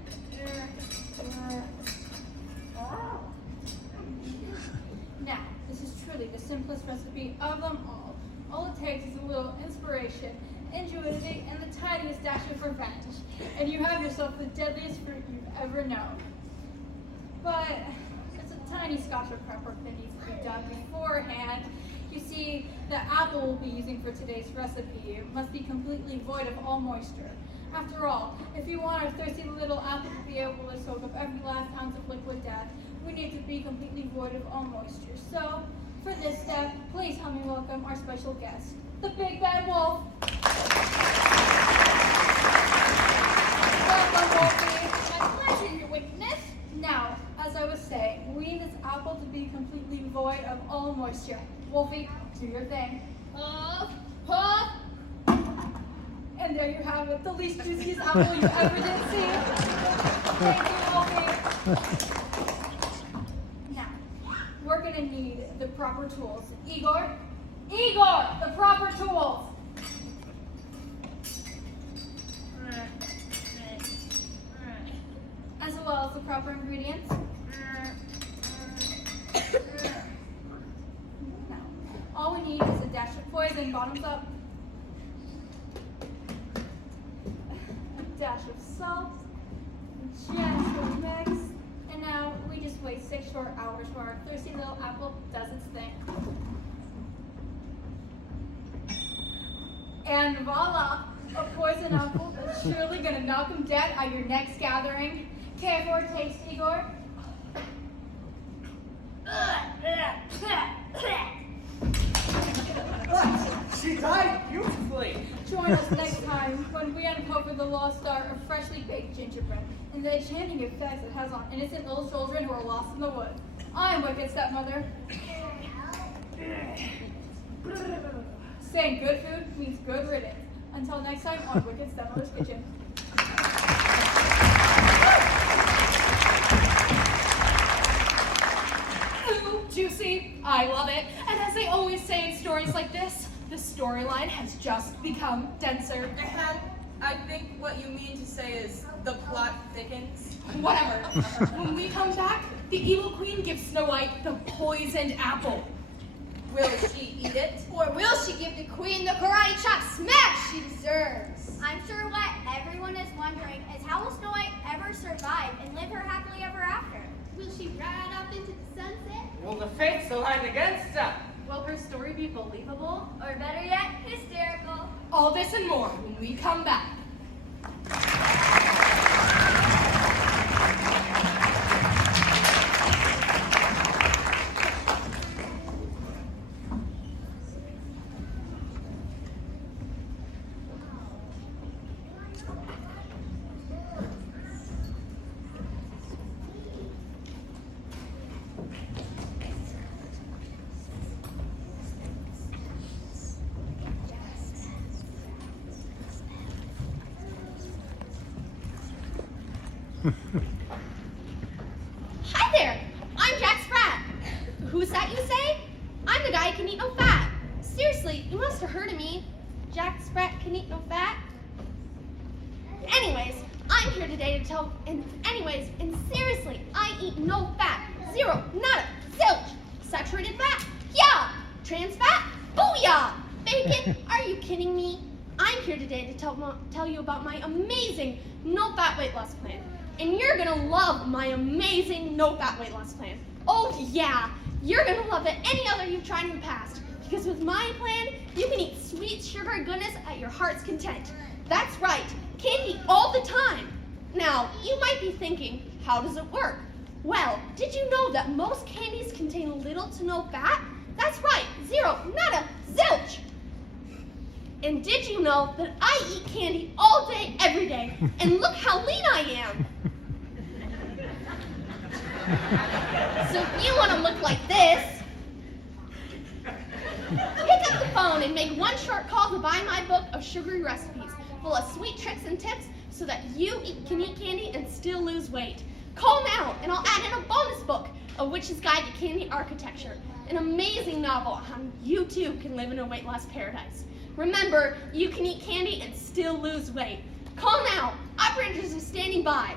Now, this is truly the simplest recipe of them all. All it takes is a little inspiration, ingenuity, and the tiniest dash of revenge, and you have yourself the deadliest fruit you've ever known. But there's a tiny scotch of prep work that needs to be done beforehand. You see, the apple we'll be using for today's recipe must be completely void of all moisture. After all, if you want our thirsty little apple to be able to soak up every last ounce of liquid death, we need to be completely void of all moisture. So, for this step, please help me welcome our special guest, the Big Bad Wolf. Welcome, Wolfie. My pleasure, your wickedness. Now, as I was saying, we need this apple to be completely void of all moisture. Wolfie, do your thing. And there you have it, the least juiciest apple you ever did see. Thank you, Wolfie. Now, we're gonna need the proper tools. Igor, the proper tools. As well as the proper ingredients. Now, all we need is a dash of poison, bottoms up. A dash of salt, a gentle mix, and now we just wait 6 short hours while our thirsty little apple does its thing. And voila, a poison apple that's surely gonna knock him dead at your next gathering. Care for a taste, Igor? What? She died beautifully. Join us next time when we uncover the lost art of freshly baked gingerbread and the enchanting effects it has on innocent little children who are lost in the woods. I'm Wicked Stepmother. Saying good food means good riddance. Until next time on Wicked Stepmother's Kitchen. Ooh, juicy. I love it. And as they always say in stories like this, the storyline has just become denser. And I think what you mean to say is the plot thickens. Whatever. When we come back, the evil queen gives Snow White the poisoned apple. Will she eat it? Or will she give the queen the karate chop smash she deserves? I'm sure what everyone is wondering is how will Snow White ever survive and live her happily ever after? Will she ride off into the sunset? Will the fates align against her? Will her story be believable? Or better yet, hysterical? All this and more when we come back. Who's that, you say? I'm the guy who can eat no fat. Seriously, you must have heard of me. Jack Sprat can eat no fat. Anyways, I'm here today to tell, and seriously, I eat no fat. Zero, nada, zilch. Saturated fat, yeah. Trans fat, booyah. Bacon, are you kidding me? I'm here today to tell you about my amazing no-fat weight loss plan. And you're gonna love my amazing no-fat weight loss plan. Oh yeah, you're gonna love it any other you've tried in the past. Because with my plan, you can eat sweet sugar goodness at your heart's content. That's right, candy all the time. Now, you might be thinking, how does it work? Well, did you know that most candies contain little to no fat? That's right, zero, nada, zilch. And did you know that I eat candy all day, every day? And look how lean I am. So if you want to look like this, pick up the phone and make one short call to buy my book of sugary recipes full of sweet tricks and tips so that you can eat candy and still lose weight. Call now and I'll add in a bonus book, A Witch's Guide to Candy Architecture, an amazing novel on how you too can live in a weight loss paradise. Remember, you can eat candy and still lose weight. Call now. Operators are standing by.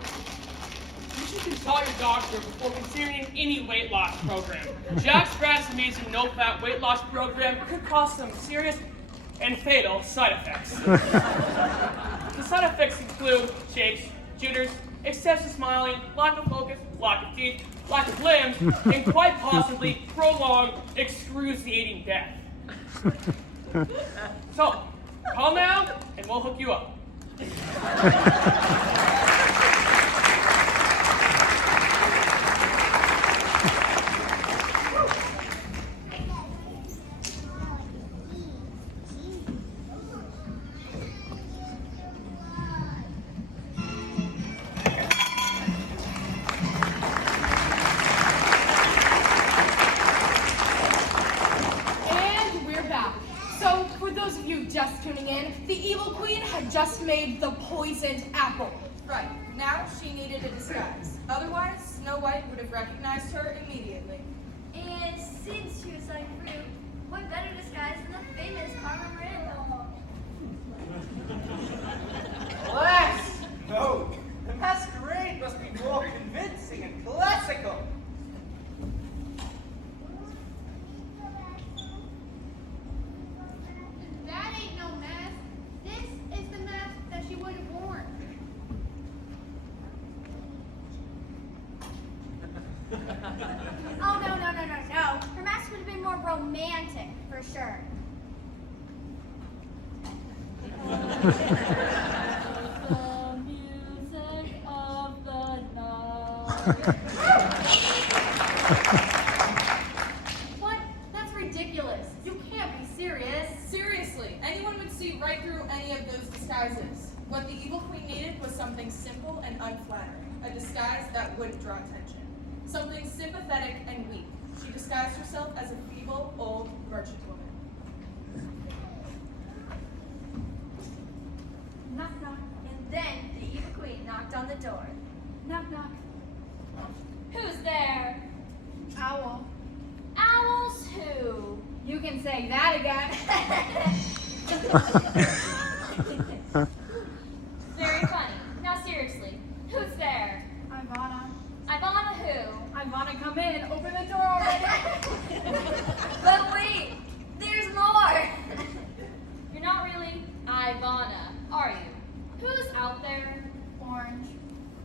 You should consult your doctor before considering any weight loss program. Jack Sprat's amazing no-fat weight loss program could cause some serious and fatal side effects. The side effects include shakes, jitters, excessive smiling, lack of focus, lack of teeth, lack of limbs, and quite possibly prolonged, excruciating death. So, call now and we'll hook you up. Just tuning in, the evil queen had just made the poisoned apple. Right, now she needed a disguise. Otherwise, Snow White would have recognized her immediately. And since she was selling fruit, what better disguise than the famous Carmen Miranda? Alas! No! The masquerade must be more convincing and classical. That ain't no mask. This is the mask that she would have worn. Oh, no. Her mask would have been more romantic, for sure. The music of the night. What? That's ridiculous. You can't be serious. Seriously, anyone would see right through any of those disguises. What the evil queen needed was something simple and unflattering, a disguise that wouldn't draw attention. Something sympathetic and weak. She disguised herself as a feeble, old merchant woman. Knock, knock. And then the evil queen knocked on the door. Knock, knock. Who's there? Owl. Owls who? You can say that again. Very funny. Now seriously, who's there? Ivana. Ivana who? Ivana, come in. Open the door already. But wait, there's more. You're not really Ivana, are you? Who's out there? Orange.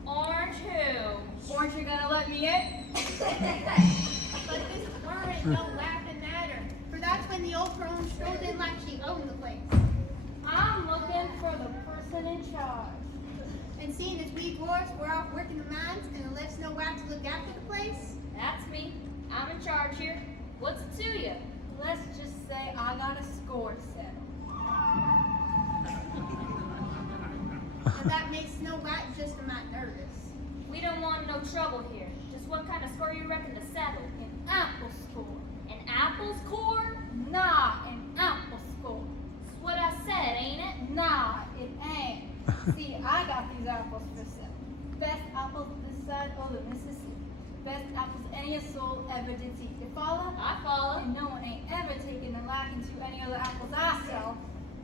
Orange who? Orange, you're gonna let me in? But this word ain't no laughing matter, for that's when the old crone strolled in like she owned the place. I'm looking for the person in charge. And seeing as we dwarfs were off working the mines and it left Snow White to look after the place, That's me. I'm in charge here. What's it to you? Let's just say I got a score set. and that makes Snow White just a mite nervous. We don't want no trouble here. Just what kind of score you reckon to settle? An apple score. An apple score? Nah, an apple score. That's what I said, ain't it? Nah, it ain't. See, I got these apples for sale. Best apples this side of the Mississippi. best apples any soul ever did see. You follow? I follow. And no one ain't ever taken a liking to any other apples I sell.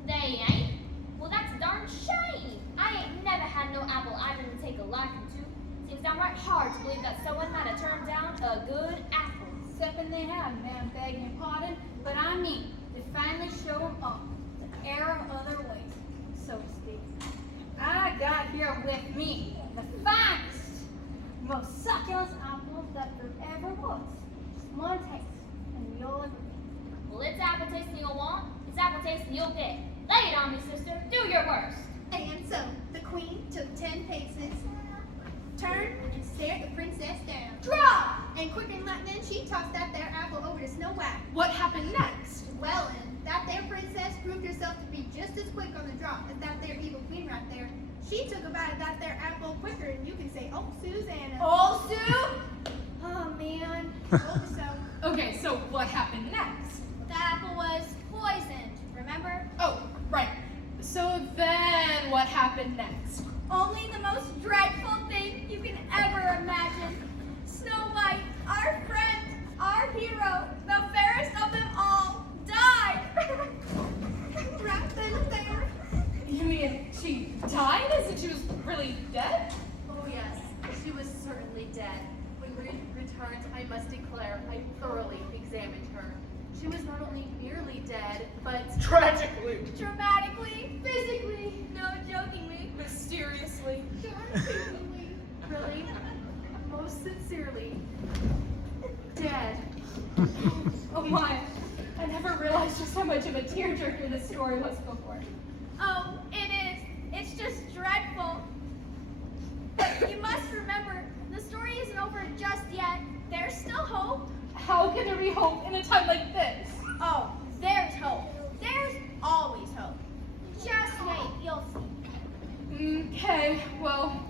They ain't? Well, that's a darn shame. I ain't never had no apple I didn't take a liking to. Seems downright hard to believe that someone might have turned down a good apple. Excepting they have, man, beg your pardon, but I mean, to finally show 'em up, the error of other ways, so to speak. I got here with me the finest, most succulent apples that there ever was. Just one taste, and you'll agree. Well, it's apple tasting you'll want. It's apple tasting you'll get. Lay it on me, sister. Do your worst. And so the queen took 10 paces, turned and stared the princess down. Draw! And quicker than lightning, she tossed that there apple over to Snow White. What happened next? Well, and that there princess proved herself to be just as quick on the draw as that there evil queen right there. She took a bite of that there apple quicker than you can say, "Oh, Susanna." Oh, Sue? Oh, man. Told you so. Okay, so what happened next? The apple was poisoned, remember? Oh, right. So then what happened next? Only the most dreadful thing you can ever imagine. Snow White, our friend, our hero, the fairest of them all, died. Right then and there. You mean she died as if she was really dead? Oh yes, she was certainly dead. When we returned, I must declare, I thoroughly examined her. She was not only merely dead, but Tragically. Dramatically, physically, no, jokingly, Mysteriously. darn really, most sincerely, dead. Oh my, I never realized just how much of a tearjerker this story was before. Oh, it is. It's just dreadful. But you must remember, the story isn't over just yet. There's still hope. How can there be hope in a time like this? Oh, there's hope. There's always hope. Just wait, you'll see. Okay, well,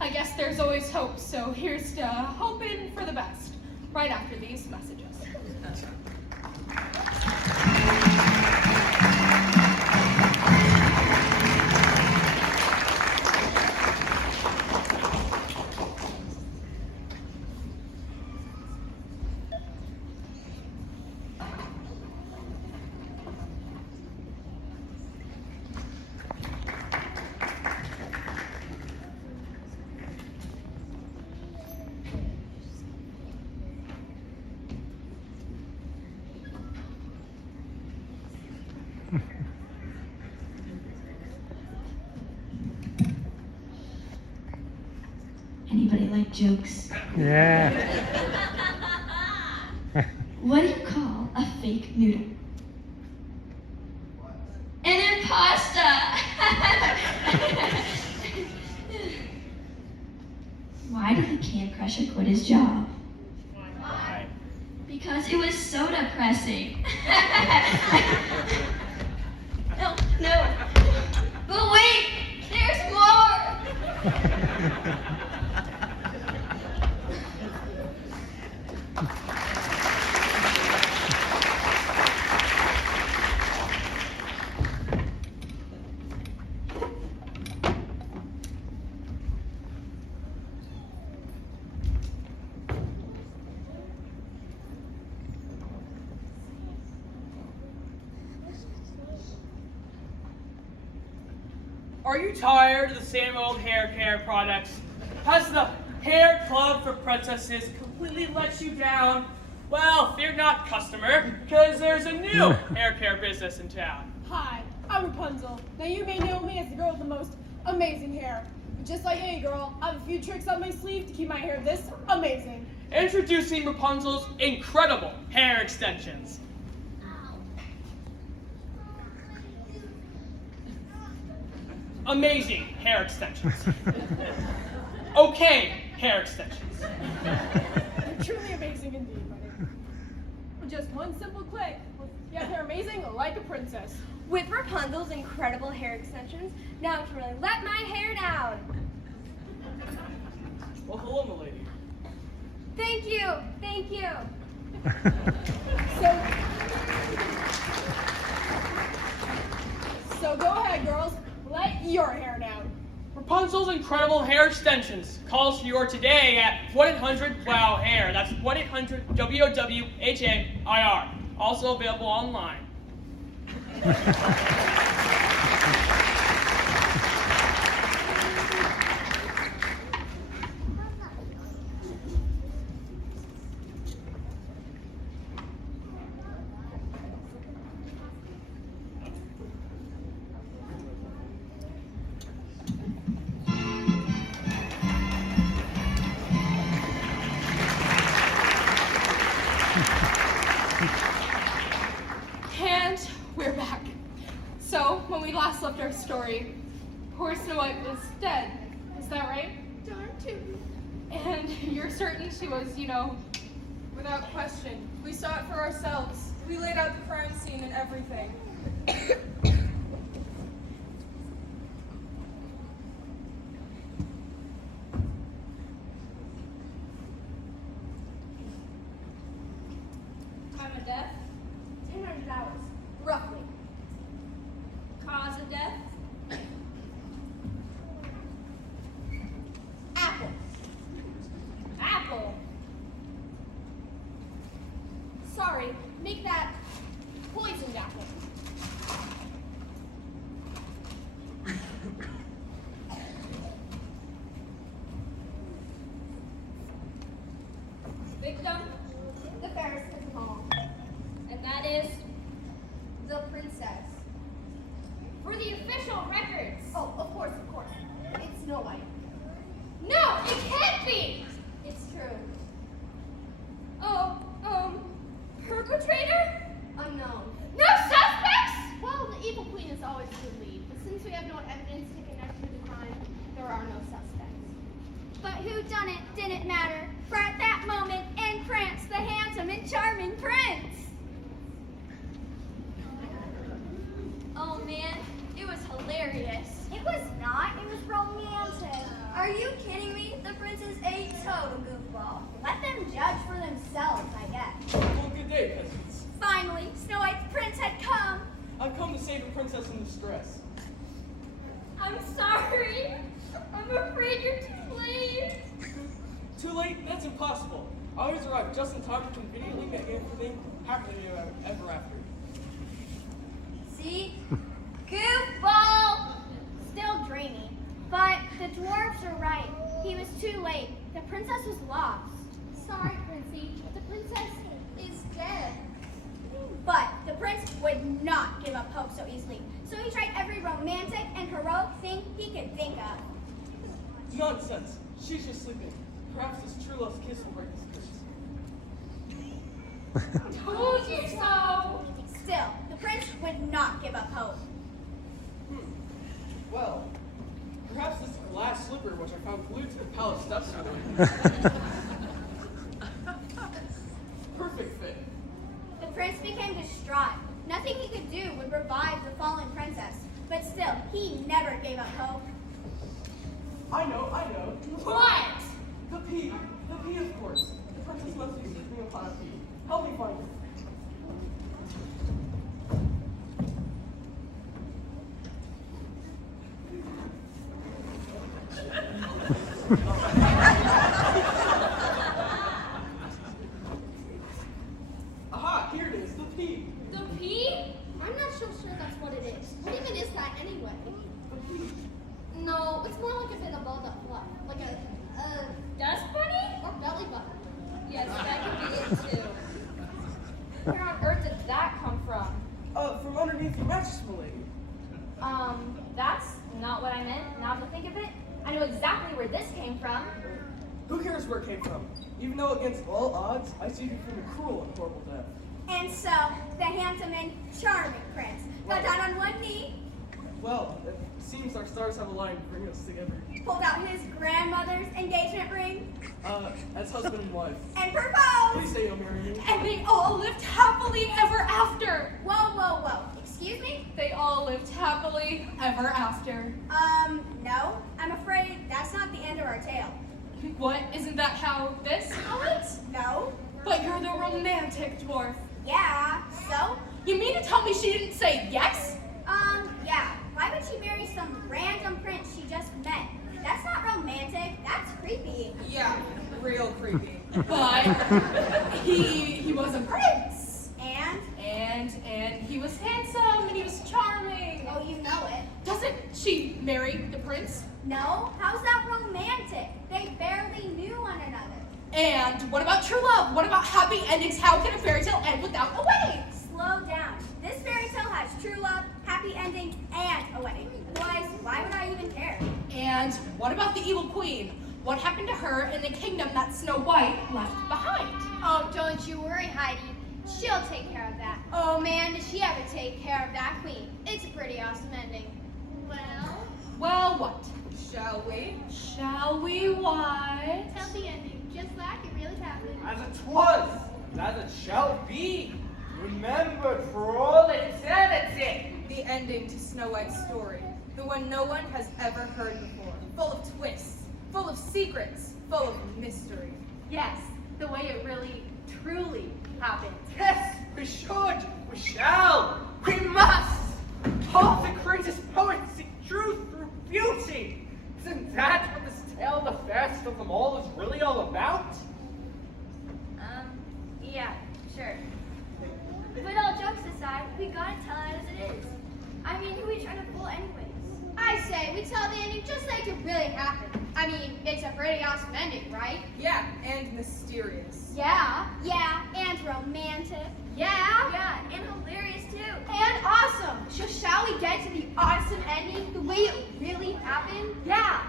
I guess there's always hope, so here's to hoping for the best, right after these messages. Anybody like jokes? Yeah. What do you call a fake noodle? An imposter! Why did the can crusher quit his job? Why? Because it was soda pressing. No. But wait, there's more! Are you tired of the same old hair care products? Has the Hair Club for Princesses completely let you down? Well, fear not, customer, because there's a new hair care business in town. Hi, I'm Rapunzel. Now you may know me as the girl with the most amazing hair. But just like any girl, I have a few tricks up my sleeve to keep my hair this amazing. Introducing Rapunzel's incredible hair extensions. Amazing hair extensions. Okay, hair extensions. They're truly amazing indeed, buddy. With just one simple click, you have hair amazing like a princess. With Rapunzel's incredible hair extensions, now I can really let my hair down. Well, hello, milady. Thank you, thank you. So go ahead, girls. Let your hair down. Rapunzel's incredible hair extensions calls for your today at 1-800-WOW-HAIR. That's 1-800-WOWHAIR. Also available online. And we're back. So, when we last left our story, poor Snow White was dead. Is that right? Darn tootin'. And you're certain she was, Without question. We saw it for ourselves. We laid out the crime scene and everything. Time of death? 1000 hours, roughly. Cause of death? Apple. Apple. Sorry, make that poisoned apple. Victim? The fairest of them all. And that is The princess. for the official records. Oh, of course. It's Snow White. No, it can't be! It's true. Oh, perpetrator? Unknown. No suspects? Well, the evil queen is always the lead, but since we have no evidence to connect her to the crime, there are no suspects. But who done it didn't matter, for at that moment entranced the handsome and charming prince. Oh man, it was hilarious. It was not, it was romantic. Are you kidding me? The prince is a total goofball. Let them judge for themselves, I guess. Well, good day, peasants. Finally, Snow White's prince had come. I've come to save a princess in distress. I'm sorry. I'm afraid you're too late. Too late? That's impossible. I always arrive just in time to conveniently make everything happily ever after. See? Goofball! Still dreamy. But the dwarves are right. He was too late. The princess was lost. Sorry, Princey, but the princess is dead. But the prince would not give up hope so easily. So he tried every romantic and heroic thing he could think of. Nonsense. She's just sleeping. Perhaps this true love's kiss will break this curse. Told you so. Still, the prince would not give up hope. Well, perhaps this glass slipper which I found glued to the palace steps earlier. Perfect fit. The prince became distraught. Nothing he could do would revive the fallen princess. But still, he never gave up hope. I know. What? The pea, of course. The princess must be sleeping upon a pea. Help me find her. Aha, here it is, the pea. The pea? I'm not so sure that's what it is. What even is that anyway? The pea. No, it's more like a bit above that fluff. Like a Dust bunny? or belly button. Yes, that could be it too. Where on earth did that come from? From underneath your mattress, milady. That's not what I meant. Now to think of it, I know exactly where this came from. Who cares where it came from? Even though against all odds, I saved you from a cruel and horrible death. And so, the handsome and charming prince got down on one knee, Well, it seems our stars have aligned to bring us together. pulled out his grandmother's engagement ring, As husband and wife. and proposed. Please say you'll marry me. And they all lived happily ever after. Whoa. Excuse me? They all lived happily ever after. No. I'm afraid that's not the end of our tale. What? Isn't that how this went? No. But you're the romantic dwarf. Yeah. So? You mean to tell me she didn't say yes? Yeah. Why would she marry some random prince she just met? Yeah, real creepy. But he was a prince. And he was handsome and he was charming. oh, you know it. Doesn't she marry the prince? No, how's that romantic? They barely knew one another. And what about true love? What about happy endings? How can a fairy tale end without a wedding? Slow down. This fairy tale has true love, happy ending, and a wedding. Otherwise, why would I even care? And what about the evil queen? What happened to her in the kingdom that Snow White left behind? Oh, don't you worry, Heidi. She'll take care of that. Oh man, does she ever take care of that queen. It's a pretty awesome ending. Well, what? Shall we? Shall we? Why? Tell the ending, just like it really happened. As it was, and as it shall be, remembered for all eternity. The ending to Snow White's story. The one no one has ever heard before. Full of twists, full of secrets, full of mystery. Yes, the way it really, truly happened. Yes, we should, we shall, we must. All the greatest poets seek truth through beauty. Isn't that what this tale, the fairest of them all, is really all about? Yeah, sure. But all jokes aside, we gotta tell it as it is. I mean, who are we trying to fool anyways? I say, we tell the ending just like it really happened. I mean, it's a pretty awesome ending, right? Yeah, and mysterious. Yeah, and romantic. Yeah, and hilarious too. And awesome. So shall we get to the awesome ending, the way it really happened? Yeah.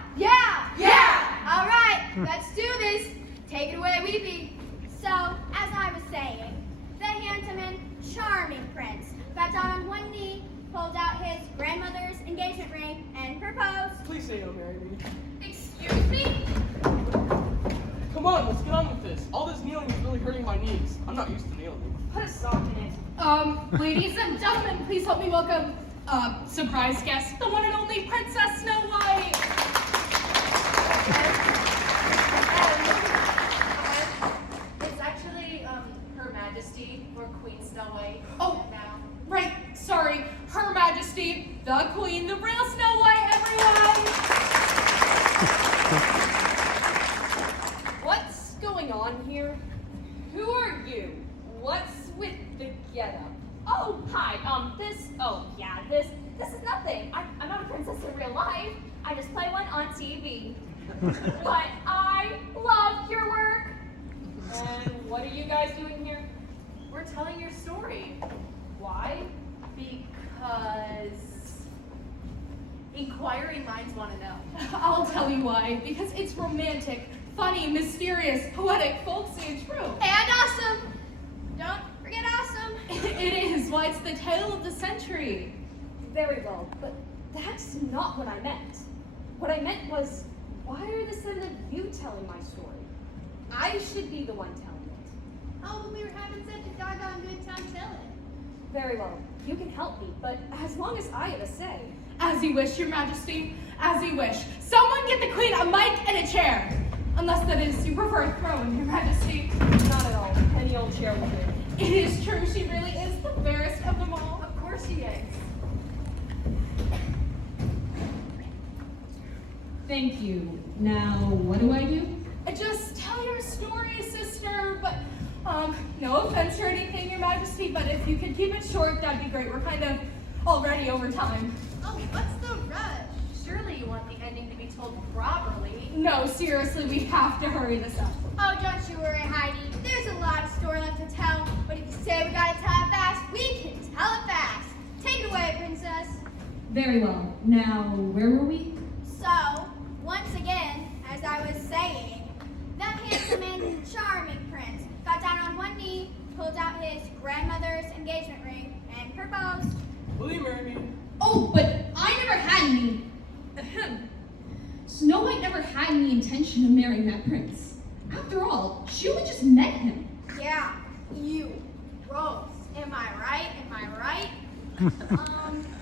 All right, let's do this. Take it away, Weepy. So, as I was saying, the handsome and charming prince got down on one knee, pulled out his grandmother's engagement ring, and proposed. Please say you'll marry me. Excuse me? Come on, let's get on with this. All this kneeling is really hurting my knees. I'm not used to kneeling. Put a sock in it. Ladies and gentlemen, please help me welcome, surprise guest, the one and only Princess Snow White. It's actually Her Majesty or Queen Snow White. Oh. Now. Right, sorry, Her Majesty, the Queen, the real Snow White, everyone! What's going on here? Who are you? What's with the getup? Oh, hi, this is nothing. I'm not a princess in real life. I just play one on TV. But I love your work. And what are you guys doing here? We're telling your story. Why? Because inquiring minds want to know. I'll tell you why, because it's romantic, funny, mysterious, poetic, folksy, and true. And awesome. Don't forget awesome. It is, why it's the tale of the century. Very well, but that's not what I meant. What I meant was, why are the seven of you telling my story? I should be the one telling it. Oh, but we were having such a doggone good time telling. Very well, you can help me, but as long as I have a say. As you wish, Your Majesty, as you wish. Someone get the Queen a mic and a chair. Unless that is, you prefer a throne, Your Majesty. Not at all. Any old chair will do. It is true, she really is the fairest of them all. Of course she is. Thank you. Now, what do I do? Just tell your story, sister, but, no offense or anything, Your Majesty, but if you could keep it short, that'd be great. We're kind of already over time. Oh, what's the rush? Surely you want the ending to be told properly. No, seriously, we have to hurry this up. Oh, don't you worry, Heidi. There's a lot of story left to tell, but if you say we gotta tell it fast, we can tell it fast. Take it away, princess. Very well. Now, where were we? So, once again, as I was saying, the handsome and charming prince got down on one knee, pulled out his grandmother's engagement ring, and proposed. Will you marry me? Oh, but I never had any. Ahem. Snow White never had any intention of marrying that prince. After all, she only just met him. Yeah, you. Gross. Am I right?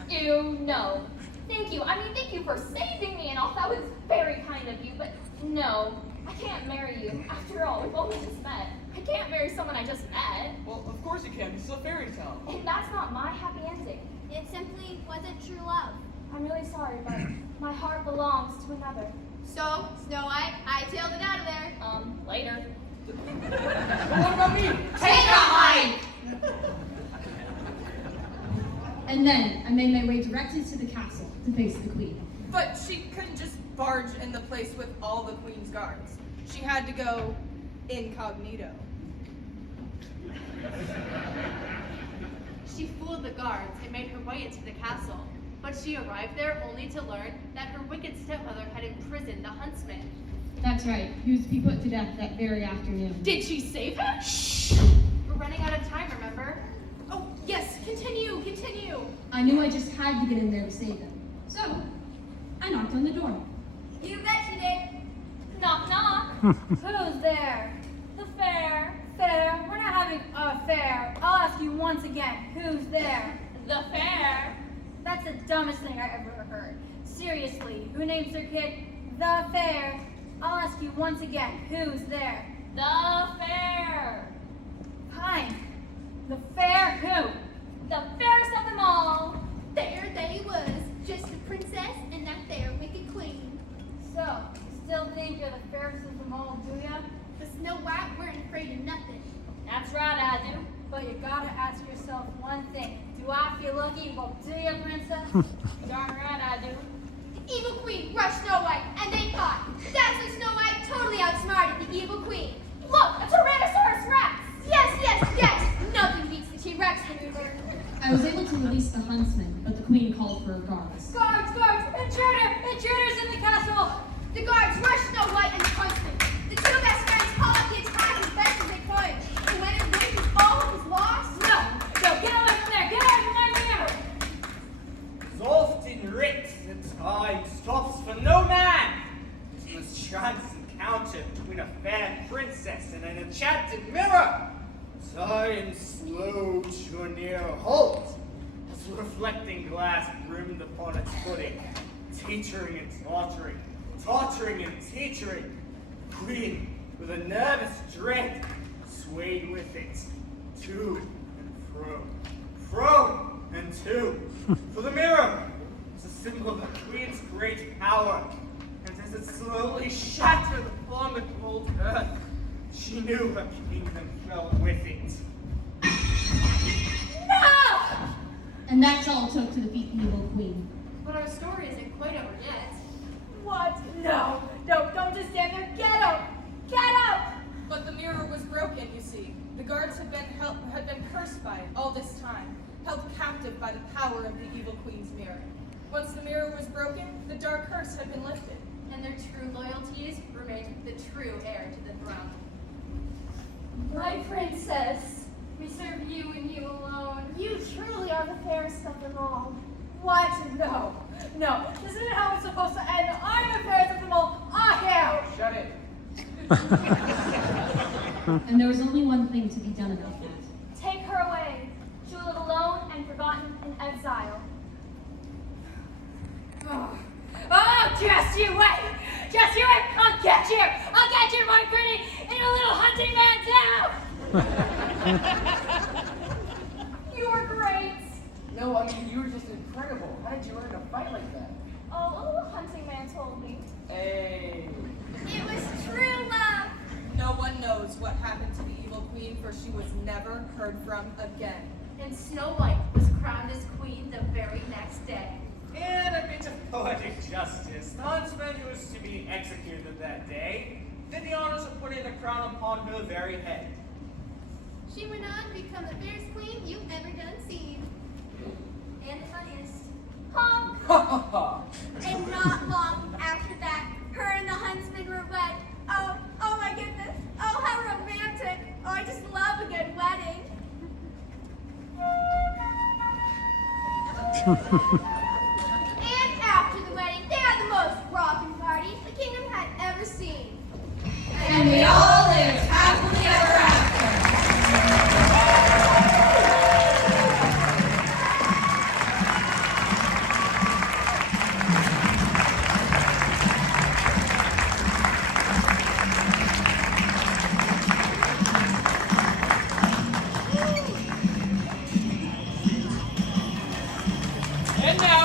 Ew, no. Thank you. Thank you for saving me and all. That was very kind of you, but no. I can't marry you. After all, we've only just met. I can't marry someone I just met. Well, of course you can. This is a fairy tale. And that's not my happy ending. It simply wasn't true love. I'm really sorry, but my heart belongs to another. So, Snow White, I tailed it out of there. Later. What about me? Take out mine! And then I made my way directly to the castle to face the queen. But she couldn't just barge in the place with all the queen's guards. She had to go incognito. She fooled the guards and made her way into the castle, but she arrived there only to learn that her wicked stepmother had imprisoned the huntsman. That's right, he was to be put to death that very afternoon. Did she save him? Shh! We're running out of time, remember? Oh, yes, continue. I knew I just had to get in there to save him. So, I knocked on the door. You bet you did. Knock, knock. Who's there? The fair. Fair? We're not having a fair. I'll ask you once again, who's there? The fair. That's the dumbest thing I ever heard. Seriously, who names their kid the fair? I'll ask you once again, who's there? The fair. Fine. The fair who? The fairest of them all. There they was, just the princess and that there wicked queen. So, you still think you're the fairest of them all, do ya? The Snow White weren't afraid of nothing. That's right, I do. But you gotta ask yourself one thing. Do I feel lucky? Well, do ya, princess? Darn right, I do. The evil queen rushed Snow White, and they fought. That's when Snow White totally outsmarted the evil queen. Look, a Tyrannosaurus Rex. Yes. Nothing beats the T-Rex maneuver. I was able to release the huntsman, but the queen called for guards. Guards! Intruders in the castle! The guards rushed Snow White and the huntsman. The two best friends called up the attack as best as they could. And when it reached all was lost. No, get away from there! Get away from my mirror! Exhausting writ, the time stops for no man. It was chance encounter between a fair princess and an enchanted mirror. Time slowed to a near halt, as the reflecting glass brimmed upon its footing, teetering and tottering and teetering. The queen, with a nervous dread, swayed with it, to and fro and to. For the mirror was a symbol of the queen's great power, and as it slowly shattered upon the cold earth, she knew her kingdom fell with it. No! And that's all it took to defeat the evil queen. But our story isn't quite over yet. What? No, don't just stand there. Get up! But the mirror was broken, you see. The guards had been cursed by it all this time, held captive by the power of the evil queen's mirror. Once the mirror was broken, the dark curse had been lifted. And their true loyalties remained the true heir to the throne. My princess, we serve you and you alone. You truly are the fairest of them all. What? No. This isn't how it's supposed to end. I'm the fairest of them all. I am! Shut it. And there was only one thing to be done about that. Take her away. She will live alone and forgotten in exile. Oh, just you wait! I'll get you, my pretty, and your little hunting man too! You are great. No, I mean, you were just incredible. How did you learn to fight like that? Oh, a little hunting man told me. Hey. It was true love. No one knows what happened to the evil queen, for she was never heard from again. And Snow White was crowned as queen the very next day. In a bit of poetic justice, the huntsman who was to be executed that day did the honors of putting the crown upon her very head. She went on to become the fairest queen you've ever done seen. And the funniest. Ha ha ha! And not long after that, her and the huntsman were wed. Oh my goodness. Oh, how romantic. Oh, I just love a good wedding. And after the wedding, they had the most rockin' party the kingdom had ever seen. And we all lived happily ever after. And now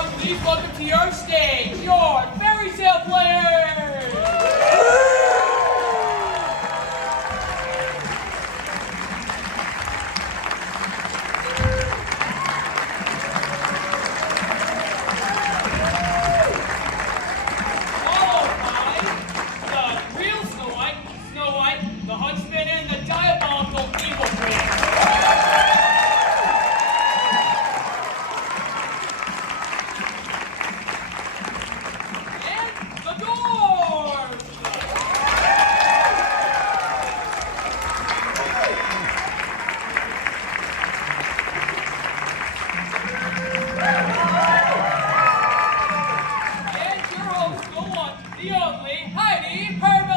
the only Heidi Herbo